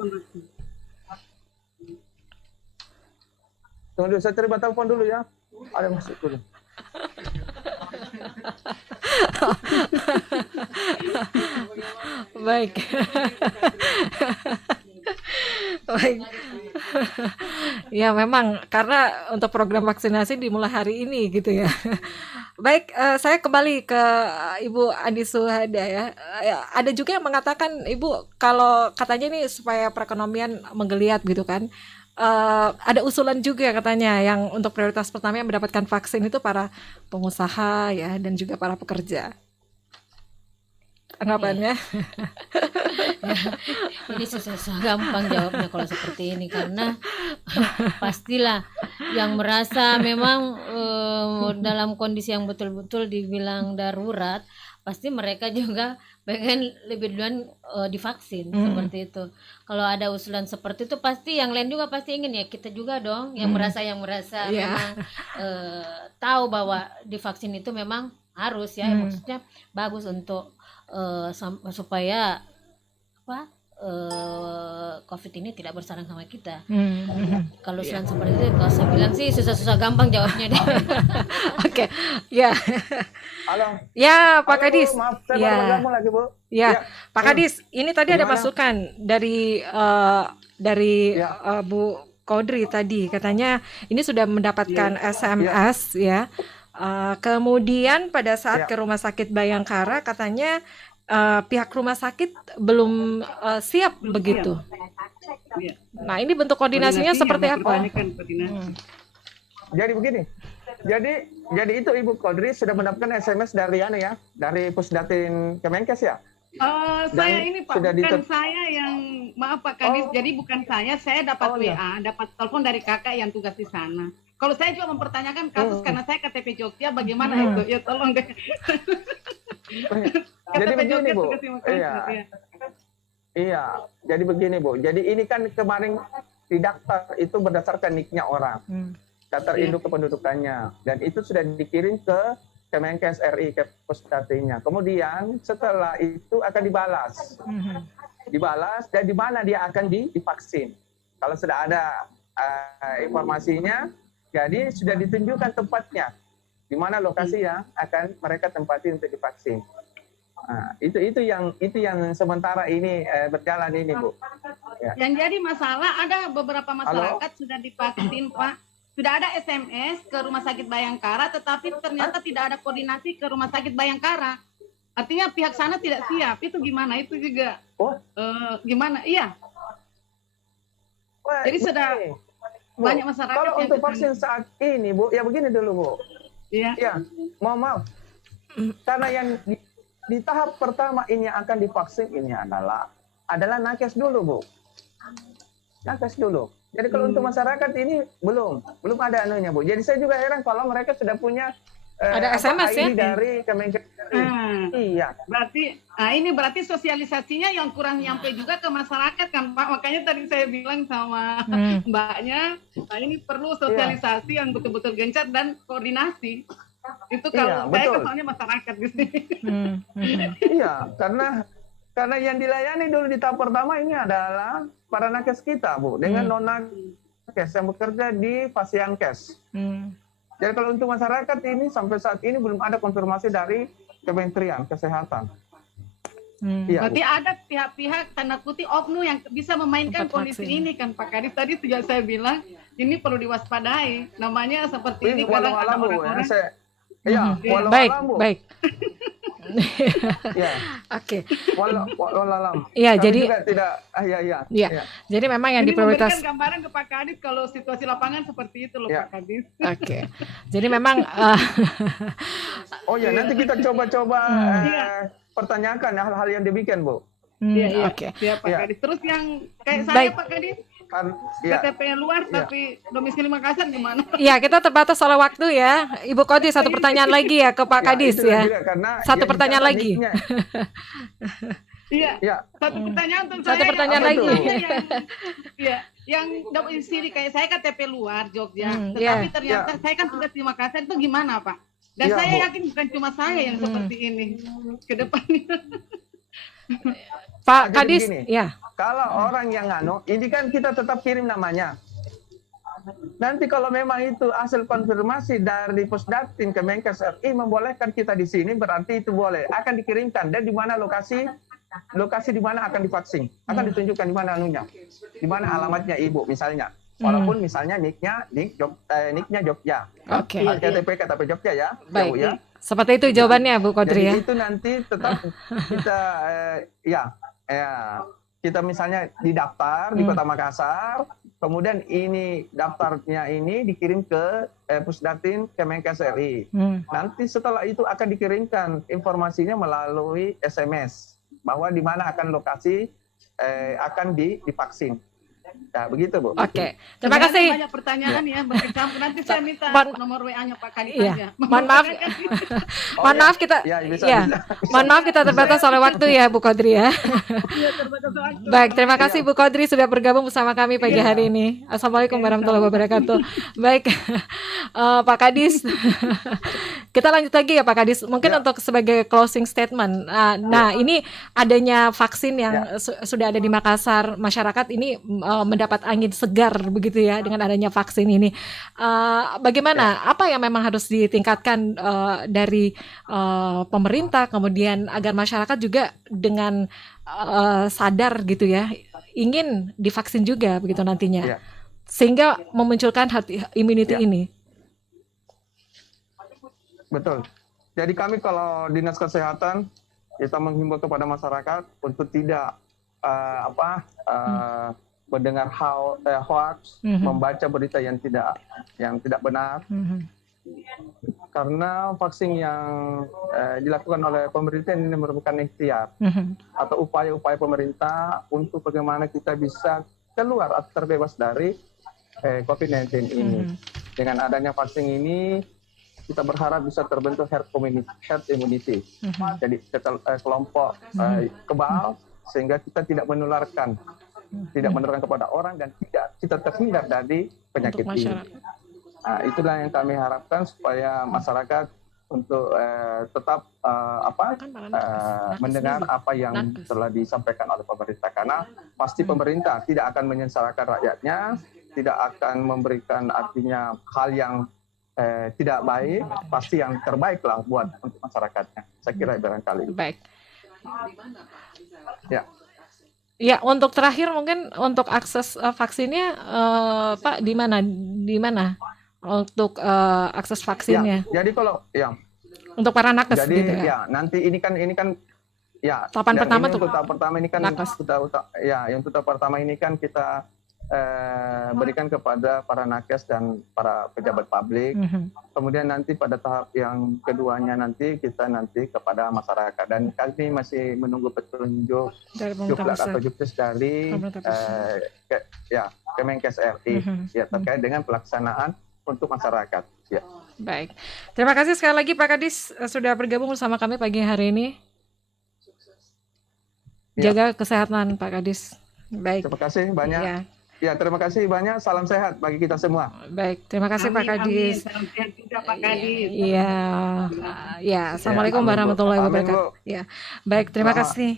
Tunggu dulu, saya terima telepon dulu ya. Ada masuk dulu. Baik. Baik. Ya memang karena untuk program vaksinasi dimulai hari ini gitu ya. Baik, saya kembali ke Ibu Andi Suhada ya. Ada juga yang mengatakan Ibu kalau katanya ini supaya perekonomian menggeliat gitu kan. Ada usulan juga katanya yang untuk prioritas pertama yang mendapatkan vaksin itu para pengusaha ya dan juga para pekerja. Anggapannya? Ini susah gampang jawabnya kalau seperti ini karena pastilah yang merasa memang dalam kondisi yang betul-betul dibilang darurat, pasti mereka juga pengen lebih duluan divaksin seperti itu. Kalau ada usulan seperti itu pasti yang lain juga pasti ingin ya, kita juga dong yang merasa memang tahu bahwa divaksin itu memang harus ya, maksudnya bagus untuk supaya COVID ini tidak bersarang sama kita. Kalau usulan seperti itu, kalau saya bilang sih susah-susah gampang jawabnya deh. Oke, ya. Halo. Ya, Pak Halo, Kadis. Bu. Maaf, saya Ya. baru gabung lagi, Bu. Ya, Pak Kadis, ini tadi ada Gimana? masukan dari Bu Kodri tadi, katanya ini sudah mendapatkan SMS ya. Kemudian pada saat ke Rumah Sakit Bayangkara katanya pihak rumah sakit belum siap begitu. Nah, ini bentuk koordinasinya seperti apa? Jadi begini. Jadi itu Ibu Kodri sudah mendapatkan SMS dari dari Pusdatin Kemenkes ya? Saya ini Pak, sudah bukan saya yang, maaf Pak Kadis, jadi bukan saya dapat WA, dapat telepon dari kakak yang tugas di sana. Kalau saya juga mempertanyakan kasus karena saya KTP Jogja, bagaimana itu? Ya tolong deh. Jadi KTP begini Jogja Bu, tugas di Makassar, iya. Jadi begini Bu. Jadi ini kan kemarin didaftar itu berdasarkan nicknya orang, daftar induk kependudukannya, dan itu sudah dikirim ke Kemenkes RI, ke Pusdatinnya. Kemudian setelah itu akan dibalas dan di mana dia akan divaksin. Kalau sudah ada informasinya, jadi sudah ditunjukkan tempatnya, di mana lokasi yang akan mereka tempati untuk divaksin. Nah, itu yang sementara ini berjalan ini Bu. Ya. Yang jadi masalah ada beberapa masyarakat sudah divaksin Pak, sudah ada SMS ke Rumah Sakit Bayangkara, tetapi ternyata tidak ada koordinasi ke Rumah Sakit Bayangkara. Artinya pihak sana tidak siap. Itu gimana? Itu juga gimana? Iya. Jadi sudah banyak masyarakat kalau yang untuk vaksin saat ini Bu, ya begini dulu Bu. Iya. Ya, mohon maaf. Karena yang di tahap pertama ini yang akan divaksin ini adalah adalah nakes dulu, Bu. Nakes dulu. Jadi kalau untuk masyarakat ini belum ada anunya, Bu. Jadi saya juga heran kalau mereka sudah punya Ada SMS ya? ID dari Kemenkes. Iya. Berarti sosialisasinya yang kurang nyampe juga ke masyarakat kan Pak. Makanya tadi saya bilang sama Mbaknya, nah ini perlu sosialisasi yang betul-betul gencar dan koordinasi. Itu kalau saya kesannya masyarakat di sini. Iya, karena yang dilayani dulu di tahap pertama ini adalah para nakes kita, Bu, dengan non nakes yang bekerja di Fasiankes. Jadi kalau untuk masyarakat ini sampai saat ini belum ada konfirmasi dari Kementerian Kesehatan. Iya, berarti ada pihak-pihak tanda kutip oknum yang bisa memainkan kondisi ini kan Pak Kadis. Tadi juga saya bilang ini perlu diwaspadai. Namanya seperti ini kadang ada orang-orang. Baik. Ya. Oke. Walau Iya, jadi juga tidak. Iya. Jadi memang yang Ini diprioritas. memberikan gambaran ke Pak Kadis kalau situasi lapangan seperti itu loh Pak Kadis. Oke. Jadi memang Oh ya, nanti kita coba-coba pertanyakan hal-hal yang demikian, Bu. Iya. Oke. Siap Pak Kadis. Terus yang kayak saya Pak Kadis, KTP luar tapi domisili Makassar gimana? Iya, kita terbatas oleh waktu ya. Ibu Kodi, satu pertanyaan lagi ya ke Pak Kadis ya. Satu pertanyaan lagi. Iya. Satu pertanyaan untuk Satu saya. pertanyaan lagi. Yang domisili kayak saya KTP luar Jogja, tetapi ternyata saya kan tugas di Makassar, itu gimana Pak? Dan saya yakin bukan cuma saya yang seperti ini ke depannya. Pak Kadis, ya. Kalau orang yang ini kan kita tetap kirim namanya. Nanti kalau memang itu hasil konfirmasi dari Pusdatin Kemenkes RI membolehkan kita di sini, berarti itu boleh. Akan dikirimkan dan di mana lokasi di mana akan divaksin. Akan ditunjukkan di mana di mana alamatnya ibu misalnya. Walaupun misalnya nicknya Jogja. Oke. KTP Jogja ya. Baik. Ya. Seperti itu jawabannya Bu Kodri ya. Jadi itu nanti tetap kita kita misalnya didaftar di Kota Makassar, kemudian ini daftarnya ini dikirim ke Pusdatin Kemenkes RI. Nanti setelah itu akan dikirimkan informasinya melalui SMS bahwa di mana akan lokasi akan divaksin. Nah, begitu Bu. Oke. Terima kasih. Banyak pertanyaan ya, berkecamp. Nanti saya minta nomor WA-nya Pak Kadis aja. Mohon maaf. Mohon maaf kita. Mohon maaf kita terbatas oleh waktu ya Bu Kodri ya. Baik, terima kasih Bu Kodri sudah bergabung bersama kami pagi hari ini. Assalamualaikum warahmatullahi wabarakatuh. Baik, Pak Kadis. Kita lanjut lagi ya Pak Kadis. Mungkin untuk sebagai closing statement. Nah, ini adanya vaksin yang sudah ada di Makassar, masyarakat ini mendapat angin segar begitu ya dengan adanya vaksin ini. Bagaimana? Apa yang memang harus ditingkatkan dari pemerintah, kemudian agar masyarakat juga dengan sadar gitu ya, ingin divaksin juga begitu nantinya, sehingga memunculkan herd immunity ini. Betul. Jadi kami kalau Dinas Kesehatan kita menghimbau kepada masyarakat untuk tidak mendengar hoax, membaca berita yang tidak benar. Karena vaksin yang dilakukan oleh pemerintah ini merupakan ikhtiar atau upaya-upaya pemerintah untuk bagaimana kita bisa keluar atau terbebas dari COVID-19 ini. Dengan adanya vaksin ini, kita berharap bisa terbentuk herd immunity. Jadi kelompok kebal sehingga kita tidak menularkan kepada orang dan kita terhindar dari penyakit ini. Nah, itulah yang kami harapkan supaya masyarakat untuk tetap mendengar apa yang telah disampaikan oleh pemerintah, karena pasti pemerintah tidak akan menyengsarakan rakyatnya, tidak akan memberikan artinya hal yang tidak baik, pasti yang terbaik lah buat untuk masyarakatnya. Saya kira barangkali. Baik. Ya. Ya, untuk terakhir mungkin untuk akses vaksinnya, Pak, di mana untuk akses vaksinnya? Ya, jadi kalau untuk para nakes jadi, gitu ya. Ya, nanti ini kan tahapan pertama untuk tahap pertama ini kan nakes. untuk tahap pertama ini kan kita berikan kepada para nakes dan para pejabat publik. Kemudian nanti pada tahap yang keduanya nanti kita nanti kepada masyarakat, dan kami masih menunggu petunjuk Dari pemerintah pusat. atau juknis dari Pemerintah pusat. Kemenkes RI ya terkait dengan pelaksanaan untuk masyarakat. Ya. Baik, terima kasih sekali lagi Pak Kadis sudah bergabung bersama kami pagi hari ini. Ya. Jaga kesehatan Pak Kadis. Baik. Terima kasih banyak. Ya, terima kasih banyak. Salam sehat bagi kita semua. Baik, terima kasih Pak Kadis. Amin. Salam sehat juga Pak Kadis. Iya, ya. Assalamualaikum Amin, Bu. warahmatullahi Amin, wabarakatuh. Bu. Ya, baik. Terima Selamat. kasih.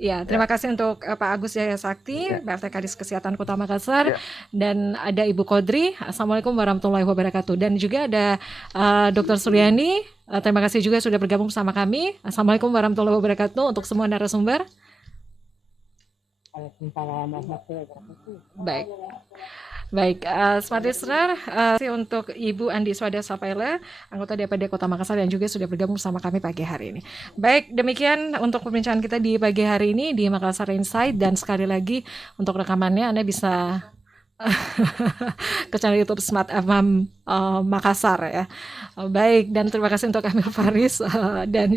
Ya, terima kasih untuk Pak Agus Jaya Sakti, PLT Kadis Kesehatan Kota Makassar, dan ada Ibu Kodri. Assalamualaikum warahmatullahi wabarakatuh. Dan juga ada Dr. Suryani. Terima kasih juga sudah bergabung bersama kami. Assalamualaikum warahmatullahi wabarakatuh untuk semua narasumber. Waalaikumsalam warahmatullahi wabarakatuh. Baik. Baik, Smart Listener, untuk Ibu Andi Swada Sapaila, anggota DPD Kota Makassar yang juga sudah bergabung bersama kami pagi hari ini. Baik, demikian untuk perbincangan kita di pagi hari ini di Makassar Insight, dan sekali lagi untuk rekamannya Anda bisa ke channel YouTube Smart FM Makassar ya. Baik, dan terima kasih untuk Kamil Faris dan